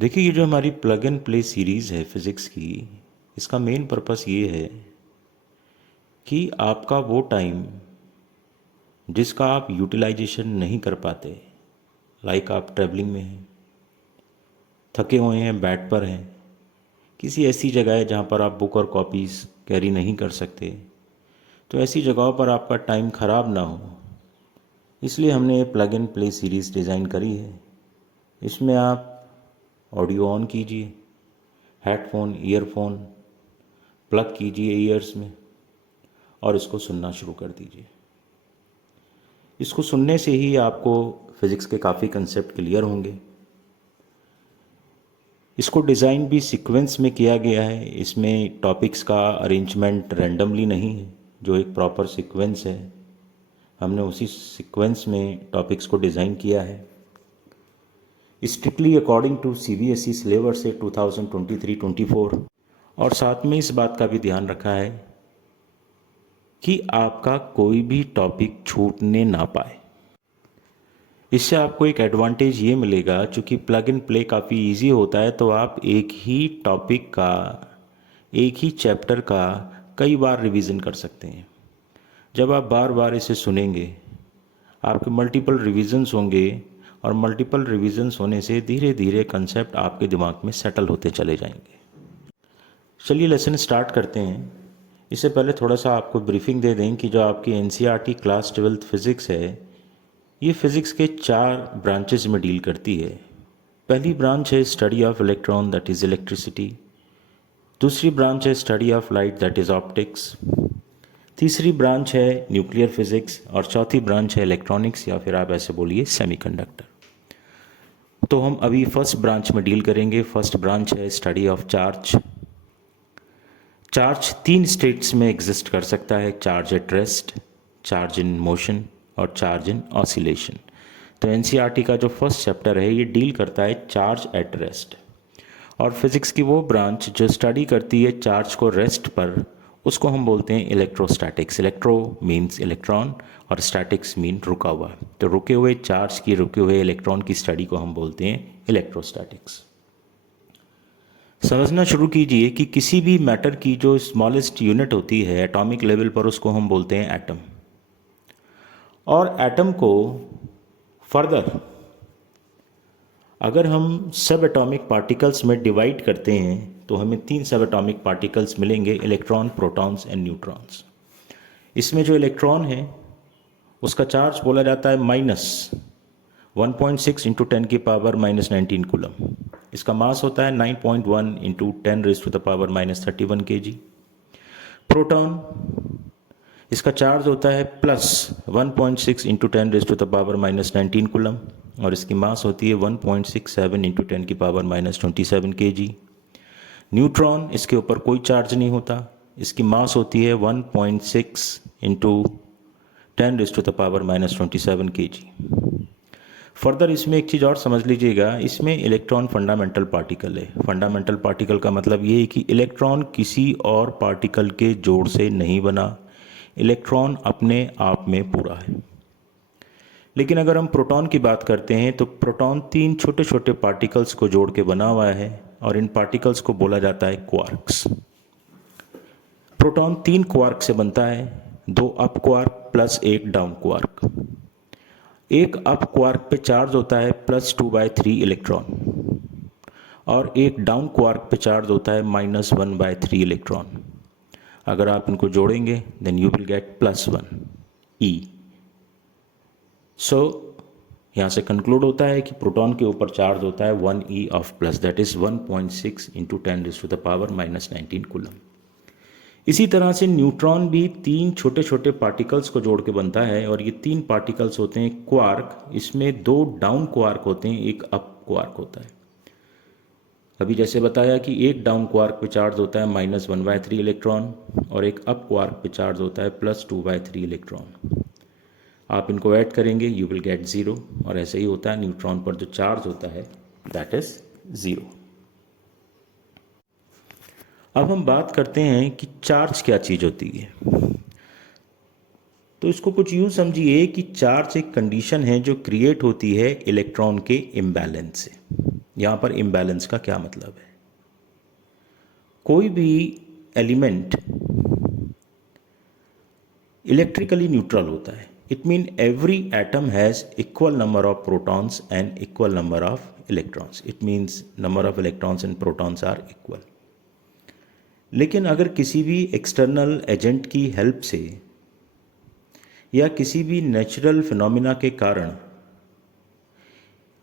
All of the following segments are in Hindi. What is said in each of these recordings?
देखिए, ये जो हमारी प्लग एंड प्ले सीरीज़ है फिज़िक्स की, इसका मेन पर्पस ये है कि आपका वो टाइम जिसका आप यूटिलाइजेशन नहीं कर पाते, लाइक आप ट्रैवलिंग में हैं, थके हुए हैं, बेड पर हैं, किसी ऐसी जगह है जहाँ पर आप बुक और कॉपीज़ कैरी नहीं कर सकते, तो ऐसी जगहों पर आपका टाइम ख़राब ना हो, इसलिए हमने ये plug and play series design करी है। इसमें आप ऑडियो ऑन कीजिए, हेडफोन, ईयरफोन प्लग कीजिए ईयर्स में और इसको सुनना शुरू कर दीजिए। इसको सुनने से ही आपको फिज़िक्स के काफ़ी कंसेप्ट क्लियर होंगे। इसको डिज़ाइन भी सीक्वेंस में किया गया है। इसमें टॉपिक्स का अरेंजमेंट रैंडमली नहीं है, जो एक प्रॉपर सीक्वेंस है। हमने उसी सीक्वेंस में टॉपिक्स को डिज़ाइन किया है, strictly according to CBSE syllabus से 2023-24। और साथ में इस बात का भी ध्यान रखा है कि आपका कोई भी टॉपिक छूटने ना पाए। इससे आपको एक एडवांटेज ये मिलेगा, चूँकि प्लग एंड प्ले काफ़ी इजी होता है, तो आप एक ही टॉपिक का, एक ही चैप्टर का कई बार रिवीजन कर सकते हैं। जब आप बार बार इसे सुनेंगे, आपके मल्टीपल रिवीजन्स होंगे और मल्टीपल रिवीजन्स होने से धीरे धीरे कंसेप्ट आपके दिमाग में सेटल होते चले जाएंगे। चलिए लेसन स्टार्ट करते हैं। इससे पहले थोड़ा सा आपको ब्रीफिंग दे दें कि जो आपकी NCERT क्लास 12th फिज़िक्स है, ये फिज़िक्स के 4 ब्रांचेस में डील करती है। पहली ब्रांच है study of electron, that is electricity. दूसरी ब्रांच है study of light, that is optics. तीसरी ब्रांच है न्यूक्लियर फिज़िक्स और चौथी ब्रांच है इलेक्ट्रॉनिक्स, या फिर आप ऐसे बोलिए सेमीकंडक्टर। तो हम अभी फर्स्ट ब्रांच में डील करेंगे। फर्स्ट ब्रांच है study of charge. Charge 3 states में एग्जिस्ट कर सकता है: charge at rest, charge in motion और चार्ज इन ऑसिलेशन। तो NCERT का जो फर्स्ट चैप्टर है, ये डील करता है चार्ज एट रेस्ट। और फिज़िक्स की वो ब्रांच जो स्टडी करती है चार्ज को रेस्ट पर, उसको हम बोलते हैं इलेक्ट्रोस्टैटिक्स। इलेक्ट्रो मीन्स इलेक्ट्रॉन और स्टैटिक्स मीन रुका हुआ। तो रुके हुए चार्ज की, रुके हुए इलेक्ट्रॉन की स्टडी को हम बोलते हैं इलेक्ट्रोस्टैटिक्स। समझना शुरू कीजिए कि किसी भी मैटर की जो स्मॉलेस्ट यूनिट होती है एटॉमिक लेवल पर, उसको हम बोलते हैं एटम। और एटम को फर्दर अगर हम सब एटॉमिक पार्टिकल्स में डिवाइड करते हैं तो हमें 3 सब एटॉमिक पार्टिकल्स मिलेंगे: इलेक्ट्रॉन, प्रोटॉन्स एंड न्यूट्रॉन्स। इसमें जो इलेक्ट्रॉन है उसका चार्ज बोला जाता है -1.6 इंटू 10 की पावर -19 कूलम। इसका मास होता है 9.1 into 10 raise to the power -31 kg। Proton, इसका चार्ज होता है +1.6 into 10 raise to the power -19 coulomb और इसकी मास होती है 1.67 इंटू 10 की पावर -27 kg। न्यूट्रॉन, इसके ऊपर कोई चार्ज नहीं होता, इसकी मास होती है 1.6 into 10 raise to the power -27 kg। Further इसमें एक चीज़ और समझ लीजिएगा, इसमें इलेक्ट्रॉन फंडामेंटल पार्टिकल है। फंडामेंटल पार्टिकल का मतलब ये है कि इलेक्ट्रॉन किसी और पार्टिकल के जोड़ से नहीं बना, इलेक्ट्रॉन अपने आप में पूरा है। लेकिन अगर हम प्रोटॉन की बात करते हैं तो प्रोटॉन 3 छोटे छोटे पार्टिकल्स को जोड़ के बना हुआ है और इन पार्टिकल्स को बोला जाता है क्वार्क्स। प्रोटॉन 3 क्वार्क से बनता है, 2 up quark plus 1 down quark. एक अप क्वार्क पे चार्ज होता है +2/3 इलेक्ट्रॉन और एक डाउन क्वार्क पे चार्ज होता है -1/3 इलेक्ट्रॉन। अगर आप इनको जोड़ेंगे then you will get +1 E। So यहाँ से कंक्लूड होता है कि प्रोटॉन के ऊपर चार्ज होता है 1 E of plus, that is 1.6 into 10 raise to the power -19 coulomb. इसी तरह से न्यूट्रॉन भी 3 छोटे छोटे पार्टिकल्स को जोड़ के बनता है और ये 3 पार्टिकल्स होते हैं क्वार्क। इसमें 2 डाउन क्वार्क होते हैं, एक अप क्वार्क होता है। अभी जैसे बताया कि एक डाउन क्वार्क पे चार्ज होता है -1/3 इलेक्ट्रॉन और एक अप क्वार्क पे चार्ज होता है +2/3 इलेक्ट्रॉन। आप इनको ऐड करेंगे यू विल गेट 0 और ऐसे ही होता है न्यूट्रॉन पर जो चार्ज होता है दैट इज़ 0। अब हम बात करते हैं कि चार्ज क्या चीज़ होती है। तो इसको कुछ यूँ समझिए कि चार्ज एक कंडीशन है जो क्रिएट होती है इलेक्ट्रॉन के इम्बैलेंस से। यहाँ पर इम्बैलेंस का क्या मतलब है? कोई भी एलिमेंट इलेक्ट्रिकली न्यूट्रल होता है। It mean every atom has equal number of protons and equal number of electrons. It means number of electrons and protons are equal. लेकिन अगर किसी भी एक्सटर्नल एजेंट की हेल्प से या किसी भी नेचुरल फिनोमिना के कारण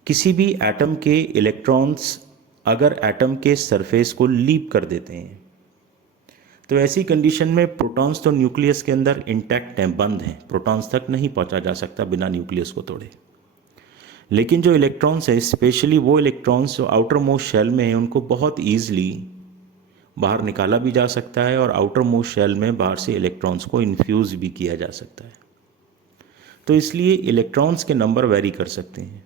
किसी भी एटम के इलेक्ट्रॉन्स अगर एटम के सरफेस को लीप कर देते हैं, तो ऐसी कंडीशन में प्रोटॉन्स तो न्यूक्लियस के अंदर इंटैक्ट हैं, बंद हैं, प्रोटॉन्स तक नहीं पहुंचा जा सकता बिना न्यूक्लियस को तोड़े। लेकिन जो इलेक्ट्रॉन्स हैं, स्पेशली वो इलेक्ट्रॉन्स जो आउटर मोस्ट शेल में हैं, उनको बहुत ईजिली बाहर निकाला भी जा सकता है और आउटर मोस्ट शेल में बाहर से इलेक्ट्रॉन्स को इन्फ्यूज़ भी किया जा सकता है। तो इसलिए इलेक्ट्रॉन्स के नंबर वेरी कर सकते हैं।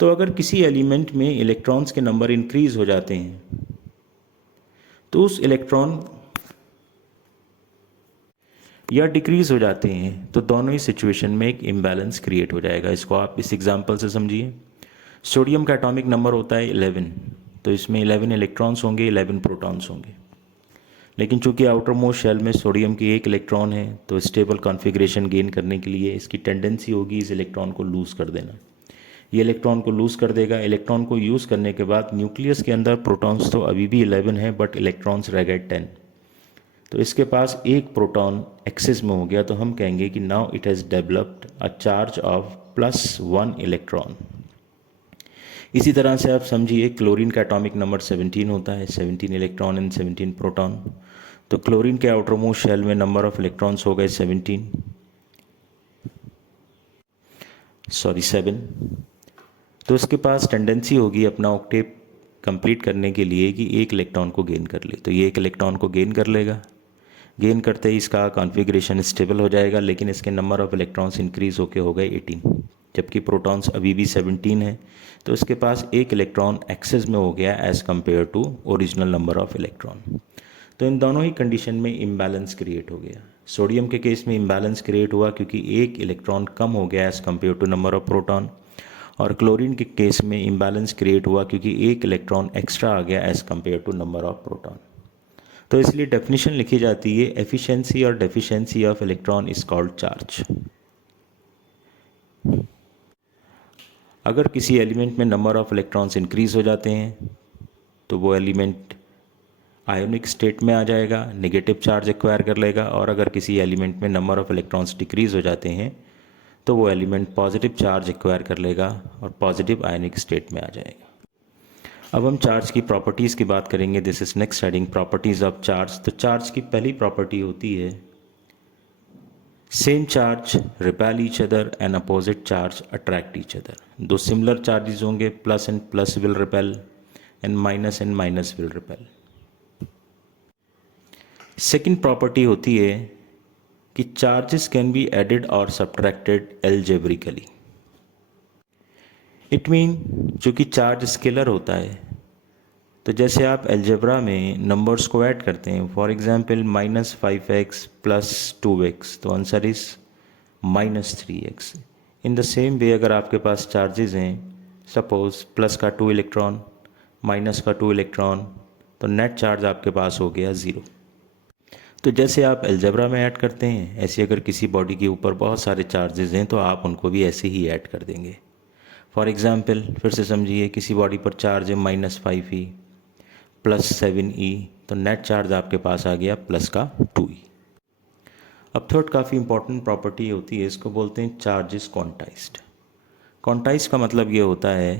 तो अगर किसी एलिमेंट में इलेक्ट्रॉन्स के नंबर इंक्रीज हो जाते हैं तो उस इलेक्ट्रॉन या डिक्रीज हो जाते हैं तो दोनों ही सिचुएशन में एक इम्बैलेंस क्रिएट हो जाएगा। इसको आप इस एग्जांपल से समझिए। सोडियम का एटॉमिक नंबर होता है 11, तो इसमें 11 इलेक्ट्रॉन्स होंगे, 11 प्रोटॉन्स होंगे। लेकिन चूंकि आउटर मोस्ट शेल में सोडियम की एक इलेक्ट्रॉन है, तो स्टेबल कॉन्फ़िगरेशन गेन करने के लिए इसकी टेंडेंसी होगी इस इलेक्ट्रॉन को लूज़ कर देना। ये इलेक्ट्रॉन को लूज़ कर देगा। इलेक्ट्रॉन को यूज़ करने के बाद न्यूक्लियस के अंदर प्रोटॉन्स तो अभी भी 11 है, बट इलेक्ट्रॉन्स रह गए 10। तो इसके पास एक प्रोटॉन एक्सेस में हो गया, तो हम कहेंगे कि now it has developed a charge of +1 electron. इसी तरह से आप समझिए क्लोरीन का एटॉमिक नंबर 17 होता है, 17 इलेक्ट्रॉन एंड 17 प्रोटॉन। तो क्लोरीन के आउटर मोस्ट शेल में नंबर ऑफ इलेक्ट्रॉन्स हो गए 7। तो इसके पास टेंडेंसी होगी अपना ऑक्टेव कंप्लीट करने के लिए कि एक इलेक्ट्रॉन को गेन कर ले। तो ये एक इलेक्ट्रॉन को गेन कर लेगा। गेन करते ही इसका कॉन्फ़िगरेशन स्टेबल हो जाएगा, लेकिन इसके नंबर ऑफ इलेक्ट्रॉन्स इंक्रीज़ होके हो गए 18, जबकि प्रोटॉन्स अभी भी 17 है। तो इसके पास एक इलेक्ट्रॉन एक्सेस में हो गया as compare to original number of electron. तो इन दोनों ही कंडीशन में इम्बैलेंस क्रिएट हो गया। सोडियम के केस में इम्बैलेंस क्रिएट हुआ क्योंकि एक इलेक्ट्रॉन कम हो गया as compare to number of proton, और क्लोरीन के केस में इम्बैलेंस क्रिएट हुआ क्योंकि एक इलेक्ट्रॉन एक्स्ट्रा आ गया as compare to number of proton. तो इसलिए डेफिनेशन लिखी जाती है, एफिशिएंसी और deficiency of electron is called charge. अगर किसी एलिमेंट में नंबर ऑफ इलेक्ट्रॉन्स इंक्रीज हो जाते हैं तो वो एलिमेंट आयोनिक स्टेट में आ जाएगा, नेगेटिव चार्ज एक्वायर कर लेगा। और अगर किसी एलिमेंट में नंबर ऑफ इलेक्ट्रॉन्स डिक्रीज हो जाते हैं तो वो एलिमेंट पॉजिटिव चार्ज एक्वायर कर लेगा और पॉजिटिव आयोनिक स्टेट में आ जाएगा। अब हम चार्ज की प्रॉपर्टीज़ की बात करेंगे। This is next heading, properties of charge. तो चार्ज की पहली प्रॉपर्टी होती है same charge repel each other and opposite charge attract each other. दो सिमिलर चार्जेस होंगे, plus and plus will repel and minus will repel. Second property होती है कि चार्जेस कैन बी एडेड और सब्ट्रैक्टेड एल्जेब्रिकली। इट मीन चूँकि चार्ज स्केलर होता है, तो जैसे आप एल्जेब्रा में नंबर्स को ऐड करते हैं, फॉर एग्जांपल -5x + 2x, तो answer is -3x। In the same way अगर आपके पास चार्जेस हैं, सपोज प्लस का 2 इलेक्ट्रॉन, माइनस का 2 इलेक्ट्रॉन, तो नेट चार्ज आपके पास हो गया 0। तो जैसे आप एल्जेब्रा में ऐड करते हैं, ऐसे अगर किसी बॉडी के ऊपर बहुत सारे चार्जेस हैं तो आप उनको भी ऐसे ही ऐड कर देंगे। फॉर एग्जांपल फिर से समझिए, किसी बॉडी पर चार्ज है -5e +7e, तो नेट चार्ज आपके पास आ गया प्लस का 2e। अब थर्ड काफ़ी इंपॉर्टेंट प्रॉपर्टी होती है, इसको बोलते हैं चार्ज इज क्वांटाइज्ड। क्वांटाइज का मतलब ये होता है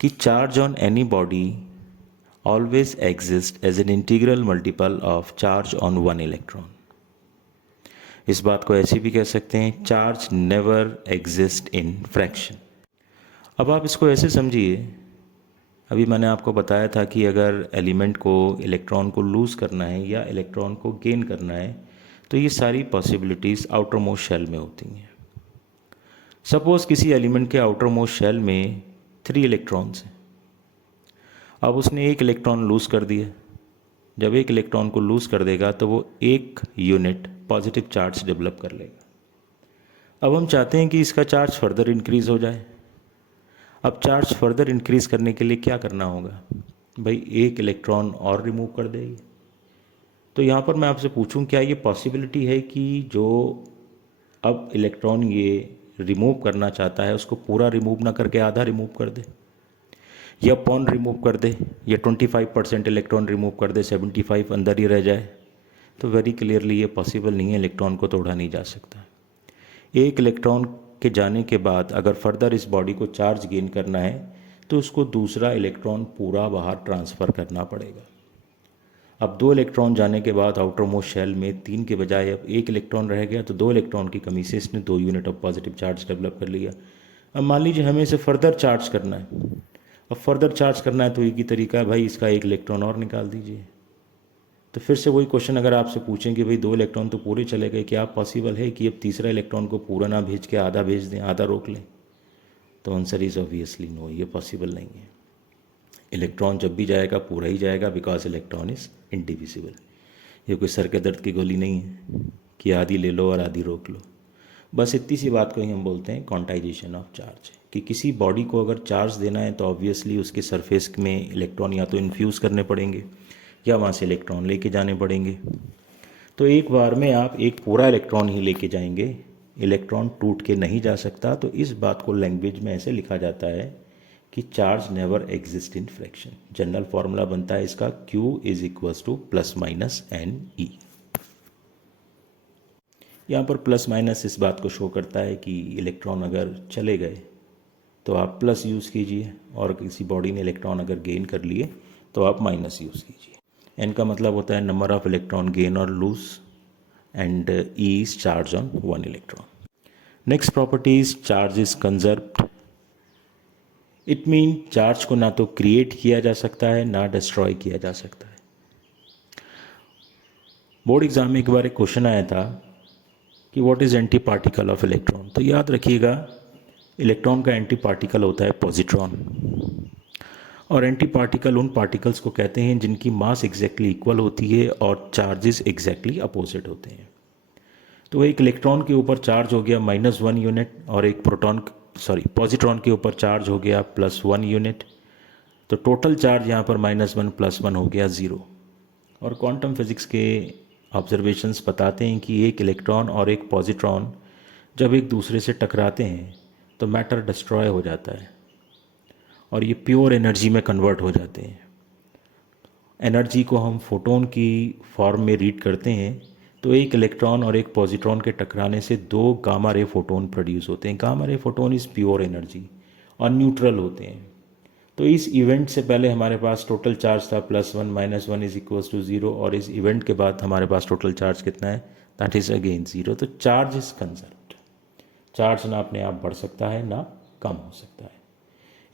कि charge on any body always exist as an integral multiple of charge on 1 electron. इस बात को ऐसे भी कह सकते हैं, charge never exist in fraction. अब आप इसको ऐसे समझिए, अभी मैंने आपको बताया था कि अगर एलिमेंट को इलेक्ट्रॉन को लूज़ करना है या इलेक्ट्रॉन को गेन करना है तो ये सारी पॉसिबिलिटीज़ आउटर मोस्ट शेल में होती हैं। सपोज़ किसी एलिमेंट के आउटर मोस्ट शेल में 3 इलेक्ट्रॉन्स हैं। अब उसने एक इलेक्ट्रॉन लूज़ कर दिया। जब एक इलेक्ट्रॉन को लूज़ कर देगा तो वो एक यूनिट पॉजिटिव चार्ज डेवलप कर लेगा। अब हम चाहते हैं कि इसका चार्ज फर्दर इंक्रीज़ हो जाए। अब चार्ज फर्दर इंक्रीज करने के लिए क्या करना होगा भाई, एक इलेक्ट्रॉन और रिमूव कर देगी। तो यहाँ पर मैं आपसे पूछूं, क्या ये पॉसिबिलिटी है कि जो अब इलेक्ट्रॉन ये रिमूव करना चाहता है उसको पूरा रिमूव ना करके आधा रिमूव कर दे, या पॉन रिमूव कर दे, या 25% इलेक्ट्रॉन रिमूव कर दे, 75 अंदर ही रह जाए? तो वेरी क्लियरली ये पॉसिबल नहीं है, इलेक्ट्रॉन को तोड़ा नहीं जा सकता। एक इलेक्ट्रॉन के जाने के बाद अगर फर्दर इस बॉडी को चार्ज गेन करना है तो उसको दूसरा इलेक्ट्रॉन पूरा बाहर ट्रांसफ़र करना पड़ेगा। अब 2 इलेक्ट्रॉन जाने के बाद आउटर मोस्ट शेल में 3 के बजाय अब 1 इलेक्ट्रॉन रह गया, तो 2 इलेक्ट्रॉन की कमी से इसने 2 unit of positive charge develop कर लिया। अब मान लीजिए हमें इसे फर्दर चार्ज करना है। अब फर्दर चार्ज करना है तो एक ही तरीका है भाई, इसका 1 इलेक्ट्रॉन और निकाल दीजिए। तो फिर से वही क्वेश्चन अगर आपसे पूछें कि भाई 2 इलेक्ट्रॉन तो पूरे चले गए, क्या पॉसिबल है कि अब तीसरा इलेक्ट्रॉन को पूरा ना भेज के आधा भेज दें, आधा रोक लें? तो आंसर इज़ ऑब्वियसली नो, ये पॉसिबल नहीं है। इलेक्ट्रॉन जब भी जाएगा पूरा ही जाएगा, बिकॉज इलेक्ट्रॉन इज़ इंडिविजिबल। ये कोई सर के दर्द की गोली नहीं है कि आधी ले लो और आधी रोक लो। बस इतनी सी बात को ही हम बोलते हैं क्वांटाइजेशन ऑफ चार्ज, कि किसी बॉडी को अगर चार्ज देना है तो ऑब्वियसली उसके सरफेस में इलेक्ट्रॉन या तो इन्फ्यूज़ करने पड़ेंगे या वहाँ से इलेक्ट्रॉन लेके जाने पड़ेंगे। तो एक बार में आप एक पूरा इलेक्ट्रॉन ही लेके जाएंगे, इलेक्ट्रॉन टूट के नहीं जा सकता। तो इस बात को लैंग्वेज में ऐसे लिखा जाता है कि charge never exist in fraction. General formula बनता है इसका Q is equals two plus minus NE। यहाँ पर प्लस माइनस इस बात को शो करता है कि इलेक्ट्रॉन अगर चले गए तो आप प्लस यूज़ कीजिए, और किसी बॉडी ने इलेक्ट्रॉन अगर गेन कर लिए तो आप माइनस यूज़ कीजिए। एन का मतलब होता है नंबर ऑफ इलेक्ट्रॉन गेन और lose, and E is charge on 1 electron. Next property is charge is conserved. It mean charge को ना तो क्रिएट किया जा सकता है ना डिस्ट्रॉय किया जा सकता है। बोर्ड एग्जाम में एक बार एक क्वेश्चन आया था कि what is anti particle of electron. तो याद रखिएगा, इलेक्ट्रॉन का एंटी पार्टिकल होता है पॉजिट्रॉन, और एंटी पार्टिकल उन पार्टिकल्स को कहते हैं जिनकी मास एग्जैक्टली इक्वल होती है और चार्जेस एग्जैक्टली अपोजिट होते हैं। तो एक इलेक्ट्रॉन के ऊपर चार्ज हो गया -1 यूनिट, और एक पॉजिट्रॉन के ऊपर चार्ज हो गया +1 यूनिट, तो टोटल चार्ज यहाँ पर -1 + 1 हो गया 0। और क्वांटम फिजिक्स के ऑब्जर्वेशंस बताते हैं कि एक इलेक्ट्रॉन और एक पॉजिट्रॉन जब एक दूसरे से टकराते हैं तो मैटर डिस्ट्रॉय हो जाता है और ये प्योर एनर्जी में कन्वर्ट हो जाते हैं। एनर्जी को हम फोटोन की फॉर्म में रीड करते हैं। तो एक इलेक्ट्रॉन और एक पॉजिट्रॉन के टकराने से 2 गामा रे फोटोन प्रोड्यूस होते हैं। Gamma ray photon is pure energy और न्यूट्रल होते हैं। तो इस इवेंट से पहले हमारे पास टोटल चार्ज था +1 -1 इज इक्वल्स टू 0, और इस इवेंट के बाद हमारे पास टोटल चार्ज कितना है, दैट इज़ अगेन 0। तो चार्ज इज कंजर्व्ड। चार्ज ना अपने आप बढ़ सकता है ना कम हो सकता है।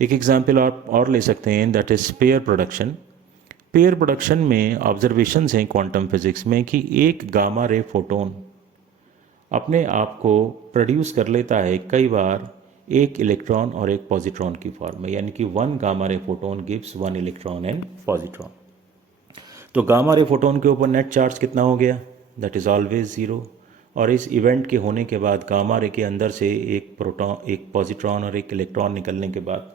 एक एग्जाम्पल और ले सकते हैं, that is pair production. Pair production में ऑब्जर्वेशंस हैं क्वांटम फिजिक्स में कि एक गामा रे फोटोन अपने आप को प्रोड्यूस कर लेता है कई बार एक इलेक्ट्रॉन और एक पॉजिट्रॉन की फॉर्म में, यानी कि 1 gamma ray photon gives 1 electron and positron. तो गामा रे फोटोन के ऊपर नेट चार्ज कितना हो गया, दैट इज़ ऑलवेज 0। और इस इवेंट के होने के बाद गामा रे के अंदर से एक पॉजिट्रॉन और एक इलेक्ट्रॉन निकलने के बाद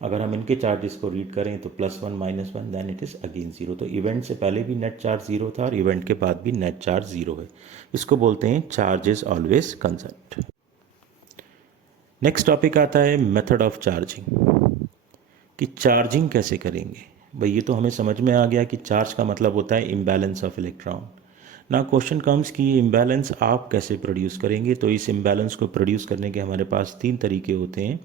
अगर हम इनके चार्जेस को रीड करें तो +1 -1 देन इट इज़ अगेन 0। तो इवेंट से पहले भी नेट चार्ज 0 था और इवेंट के बाद भी नेट चार्ज 0 है। इसको बोलते हैं charge is always conserved. Next topic आता है मेथड ऑफ चार्जिंग, कि चार्जिंग कैसे करेंगे। भाई ये तो हमें समझ में आ गया कि चार्ज का मतलब होता है इम्बैलेंस ऑफ इलेक्ट्रॉन। ना क्वेश्चन कम्स कि इम्बैलेंस आप कैसे प्रोड्यूस करेंगे। तो इस इम्बैलेंस को प्रोड्यूस करने के हमारे पास 3 तरीके होते हैं।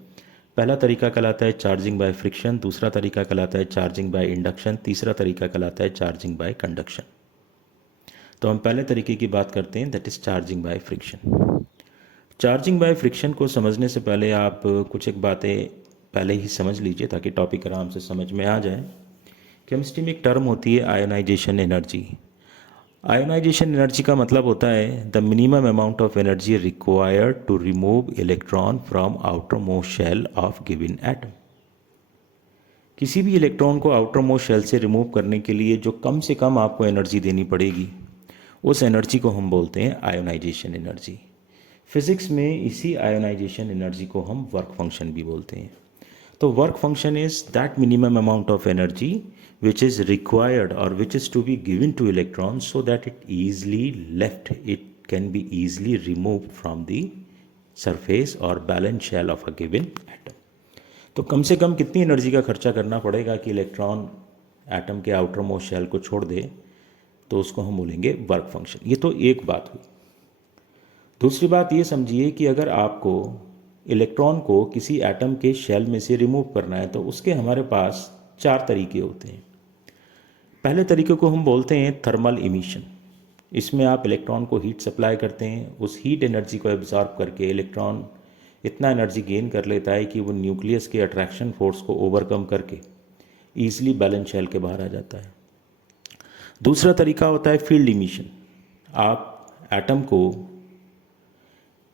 पहला तरीका कहलाता है चार्जिंग बाय फ्रिक्शन, दूसरा तरीका कहलाता है चार्जिंग बाय इंडक्शन, तीसरा तरीका कहलाता है चार्जिंग बाय कंडक्शन। तो हम पहले तरीके की बात करते हैं, that is charging by friction. Charging by friction को समझने से पहले आप कुछ एक बातें पहले ही समझ लीजिए ताकि टॉपिक आराम से समझ में आ जाए। केमिस्ट्री में एक टर्म होती है आयोनाइजेशन एनर्जी। आयोनाइजेशन एनर्जी का मतलब होता है the minimum amount of energy required to remove electron from outermost shell of given atom. किसी भी इलेक्ट्रॉन को आउटर मोस्ट शेल से रिमूव करने के लिए जो कम से कम आपको एनर्जी देनी पड़ेगी, उस एनर्जी को हम बोलते हैं आयोनाइजेशन एनर्जी। फिजिक्स में इसी आयोनाइजेशन एनर्जी को हम वर्क फंक्शन भी बोलते हैं। तो work function is that minimum amount of energy which is required or which is to be given to electrons so that it can be easily removed from the surface or balance shell of a given atom. तो कम से कम कितनी एनर्जी का खर्चा करना पड़ेगा कि इलेक्ट्रॉन एटम के आउटर मोस्ट शेल को छोड़ दे, तो उसको हम बोलेंगे वर्क फंक्शन। ये तो एक बात हुई। दूसरी बात ये समझिए कि अगर आपको इलेक्ट्रॉन को किसी एटम के शेल में से रिमूव करना है तो उसके हमारे पास 4 तरीके होते हैं। पहले तरीके को हम बोलते हैं थर्मल इमिशन। इसमें आप इलेक्ट्रॉन को हीट सप्लाई करते हैं, उस हीट एनर्जी को एब्जॉर्ब करके इलेक्ट्रॉन इतना एनर्जी गेन कर लेता है कि वो न्यूक्लियस के अट्रैक्शन फोर्स को ओवरकम करके ईजिली बैलेंस शेल के बाहर आ जाता है। दूसरा तरीका होता है फील्ड इमिशन। आप एटम को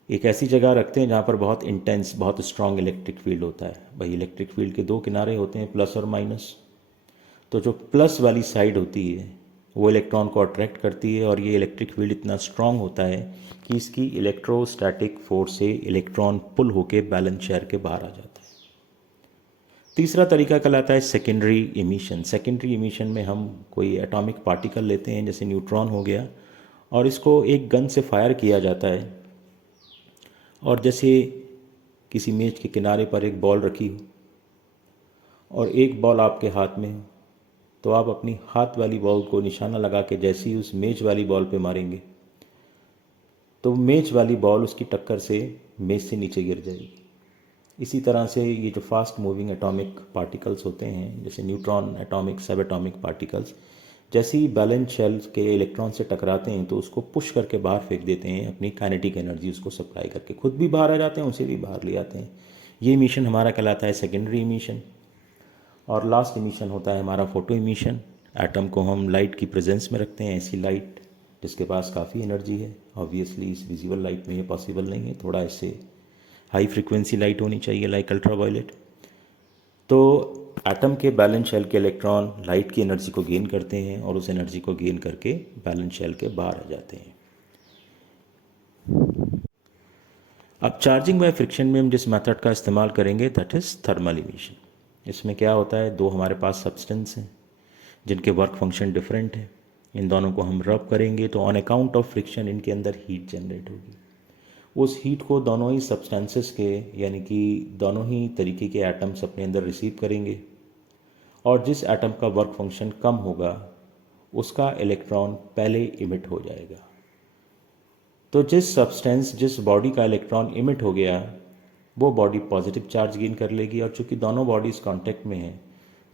एक ऐसी जगह रखते हैं जहाँ पर बहुत इंटेंस, बहुत स्ट्रॉन्ग इलेक्ट्रिक फील्ड होता है। भाई इलेक्ट्रिक फील्ड के 2 किनारे होते हैं, प्लस और माइनस। तो जो प्लस वाली साइड होती है वो इलेक्ट्रॉन को अट्रैक्ट करती है और ये इलेक्ट्रिक फील्ड इतना स्ट्रांग होता है कि इसकी इलेक्ट्रोस्टैटिक फोर्स से इलेक्ट्रॉन पुल होकर बैलेंस शेल के बाहर आ जाता है। तीसरा तरीका कहलाता है सेकेंडरी इमिशन। सेकेंडरी इमिशन में हम कोई एटॉमिक पार्टिकल लेते हैं, जैसे न्यूट्रॉन हो गया, और इसको एक गन से फायर किया जाता है। और जैसे किसी मेज के किनारे पर एक बॉल रखी हो और एक बॉल आपके हाथ में हो, तो आप अपनी हाथ वाली बॉल को निशाना लगा के जैसे ही उस मेज वाली बॉल पे मारेंगे तो मेज वाली बॉल उसकी टक्कर से मेज से नीचे गिर जाएगी। इसी तरह से ये जो फास्ट मूविंग एटॉमिक पार्टिकल्स होते हैं, जैसे न्यूट्रॉन, एटॉमिक, सब एटॉमिक पार्टिकल्स, जैसे ही बैलेंस शेल के इलेक्ट्रॉन से टकराते हैं तो उसको पुश करके बाहर फेंक देते हैं, अपनी काइनेटिक एनर्जी उसको सप्लाई करके खुद भी बाहर आ जाते हैं, उसे भी बाहर ले आते हैं। ये इमिशन हमारा कहलाता है सेकेंडरी इमिशन। और लास्ट इमिशन होता है हमारा फोटो इमिशन। एटम को हम लाइट की प्रेजेंस में रखते हैं, ऐसी लाइट जिसके पास काफ़ी एनर्जी है। ऑब्वियसली इस विजिबल लाइट में ये पॉसिबल नहीं है, थोड़ा इससे हाई फ्रिक्वेंसी लाइट होनी चाहिए, लाइक अल्ट्रावायलेट। तो एटम के बैलेंस शेल के इलेक्ट्रॉन लाइट की एनर्जी को गेन करते हैं और उस एनर्जी को गेन करके बैलेंस शेल के बाहर आ जाते हैं। अब चार्जिंग बाय फ्रिक्शन में हम जिस मेथड का इस्तेमाल करेंगे दैट इज़ थर्मल इमिशन। इसमें क्या होता है, 2 हमारे पास सब्सटेंस हैं जिनके वर्क फंक्शन डिफरेंट है। इन दोनों को हम रब करेंगे तो ऑन अकाउंट ऑफ फ्रिक्शन इनके अंदर हीट जनरेट होगी। उस हीट को दोनों ही सब्सटेंसेस के, यानी कि दोनों ही तरीके के एटम्स अपने अंदर रिसीव करेंगे और जिस एटम का वर्क फंक्शन कम होगा उसका इलेक्ट्रॉन पहले इमिट हो जाएगा। तो जिस सब्सटेंस, जिस बॉडी का इलेक्ट्रॉन इमिट हो गया वो बॉडी पॉजिटिव चार्ज गेन कर लेगी। और चूंकि दोनों बॉडीज़ कांटेक्ट में हैं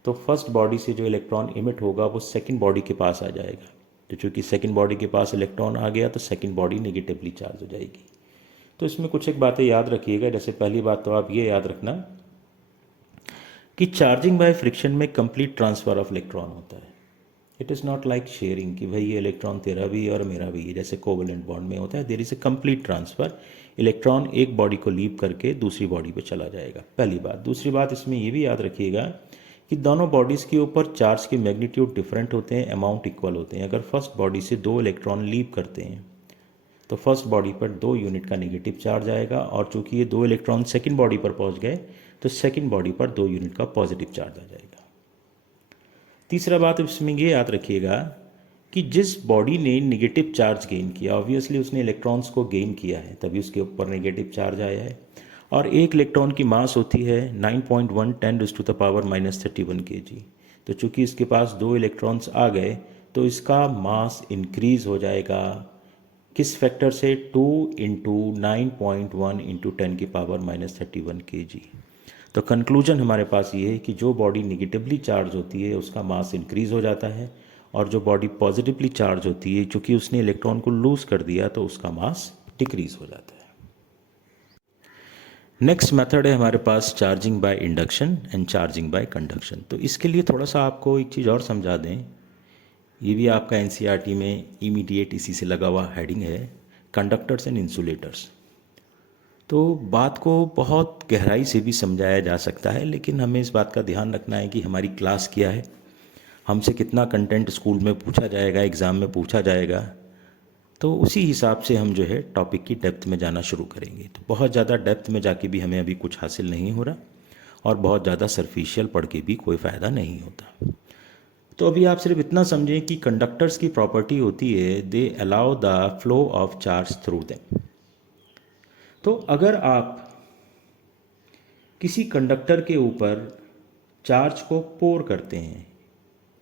तो फर्स्ट बॉडी से जो इलेक्ट्रॉन इमिट होगा वो सेकंड बॉडी के पास आ जाएगा। तो चूंकि सेकंड बॉडी के पास इलेक्ट्रॉन आ गया तो सेकंड बॉडी नेगेटिवली चार्ज हो जाएगी। तो इसमें कुछ एक बातें याद रखिएगा। जैसे पहली बात तो आप ये याद रखना कि चार्जिंग बाय फ्रिक्शन में कंप्लीट ट्रांसफ़र ऑफ इलेक्ट्रॉन होता है। It is not like sharing कि भाई ये इलेक्ट्रॉन तेरा भी है और मेरा भी है, जैसे कोवेलेंट बॉन्ड में होता है। There is a complete transfer. Electron एक बॉडी को लीव करके दूसरी बॉडी पे चला जाएगा, पहली बात। दूसरी बात इसमें ये भी याद रखिएगा कि दोनों बॉडीज़ के ऊपर चार्ज के मैग्नीट्यूड डिफरेंट होते हैं, अमाउंट इक्वल होते हैं। अगर फर्स्ट बॉडी से 2 इलेक्ट्रॉन लीव करते हैं तो फर्स्ट बॉडी पर 2 यूनिट का नेगेटिव चार्ज आएगा, और चूंकि ये 2 इलेक्ट्रॉन सेकंड बॉडी पर पहुंच गए तो सेकंड बॉडी पर 2 यूनिट का पॉजिटिव चार्ज आ जाएगा। तीसरा बात इसमें ये याद रखिएगा कि जिस बॉडी ने नेगेटिव चार्ज गेन किया, ऑब्वियसली उसने इलेक्ट्रॉन्स को गेन किया है, तभी उसके ऊपर नेगेटिव चार्ज आया है। और एक इलेक्ट्रॉन की मास होती है 9.1 10⁻³ kg। तो चूंकि इसके पास 2 इलेक्ट्रॉन्स आ गए तो इसका मास इंक्रीज हो जाएगा किस फैक्टर से, 2 × 9.1 × 10⁻³ kg। तो कंक्लूजन हमारे पास ये है कि जो बॉडी निगेटिवली चार्ज होती है उसका मास इंक्रीज हो जाता है, और जो बॉडी पॉजिटिवली चार्ज होती है चूँकि उसने इलेक्ट्रॉन को लूज़ कर दिया तो उसका मास डिक्रीज हो जाता है। नेक्स्ट मेथड है हमारे पास charging by induction and charging by conduction. तो इसके लिए थोड़ा सा आपको एक चीज़ और समझा दें, ये भी आपका एनसीईआरटी में इमीडिएट इसी से लगा हुआ हेडिंग है, कंडक्टर्स एंड इंसुलेटर्स। तो बात को बहुत गहराई से भी समझाया जा सकता है, लेकिन हमें इस बात का ध्यान रखना है कि हमारी क्लास क्या है, हमसे कितना कंटेंट स्कूल में पूछा जाएगा, एग्ज़ाम में पूछा जाएगा, तो उसी हिसाब से हम जो है टॉपिक की डेप्थ में जाना शुरू करेंगे। तो बहुत ज़्यादा डेप्थ में जाके भी हमें अभी कुछ हासिल नहीं हो रहा, और बहुत ज़्यादा सरफिशियल पढ़ के भी कोई फ़ायदा नहीं होता। तो अभी आप सिर्फ इतना समझें कि कंडक्टर्स की प्रॉपर्टी होती है they allow the flow of charge through them. तो अगर आप किसी कंडक्टर के ऊपर चार्ज को पोर करते हैं,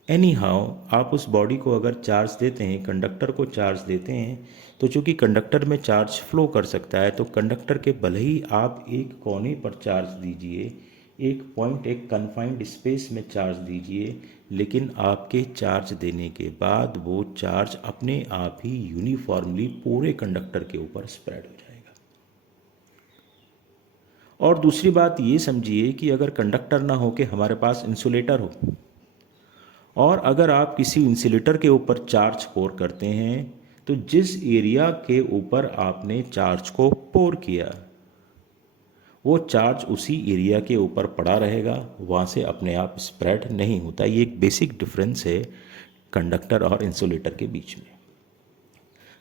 एनी हाउ आप उस बॉडी को अगर चार्ज देते हैं, कंडक्टर को चार्ज देते हैं, तो चूंकि कंडक्टर में चार्ज फ्लो कर सकता है, तो कंडक्टर के भले ही आप एक कोने पर चार्ज दीजिए, एक पॉइंट, एक कन्फाइंड स्पेस में चार्ज दीजिए, लेकिन आपके चार्ज देने के बाद वो चार्ज अपने आप ही यूनिफॉर्मली पूरे कंडक्टर के ऊपर स्प्रेड हो जाएगा। और दूसरी बात ये समझिए कि अगर कंडक्टर ना हो के हमारे पास इंसुलेटर हो, और अगर आप किसी इंसुलेटर के ऊपर चार्ज पोर करते हैं, तो जिस एरिया के ऊपर आपने चार्ज को पोर किया वो चार्ज उसी एरिया के ऊपर पड़ा रहेगा, वहाँ से अपने आप स्प्रेड नहीं होता। ये एक बेसिक डिफरेंस है कंडक्टर और इंसुलेटर के बीच में।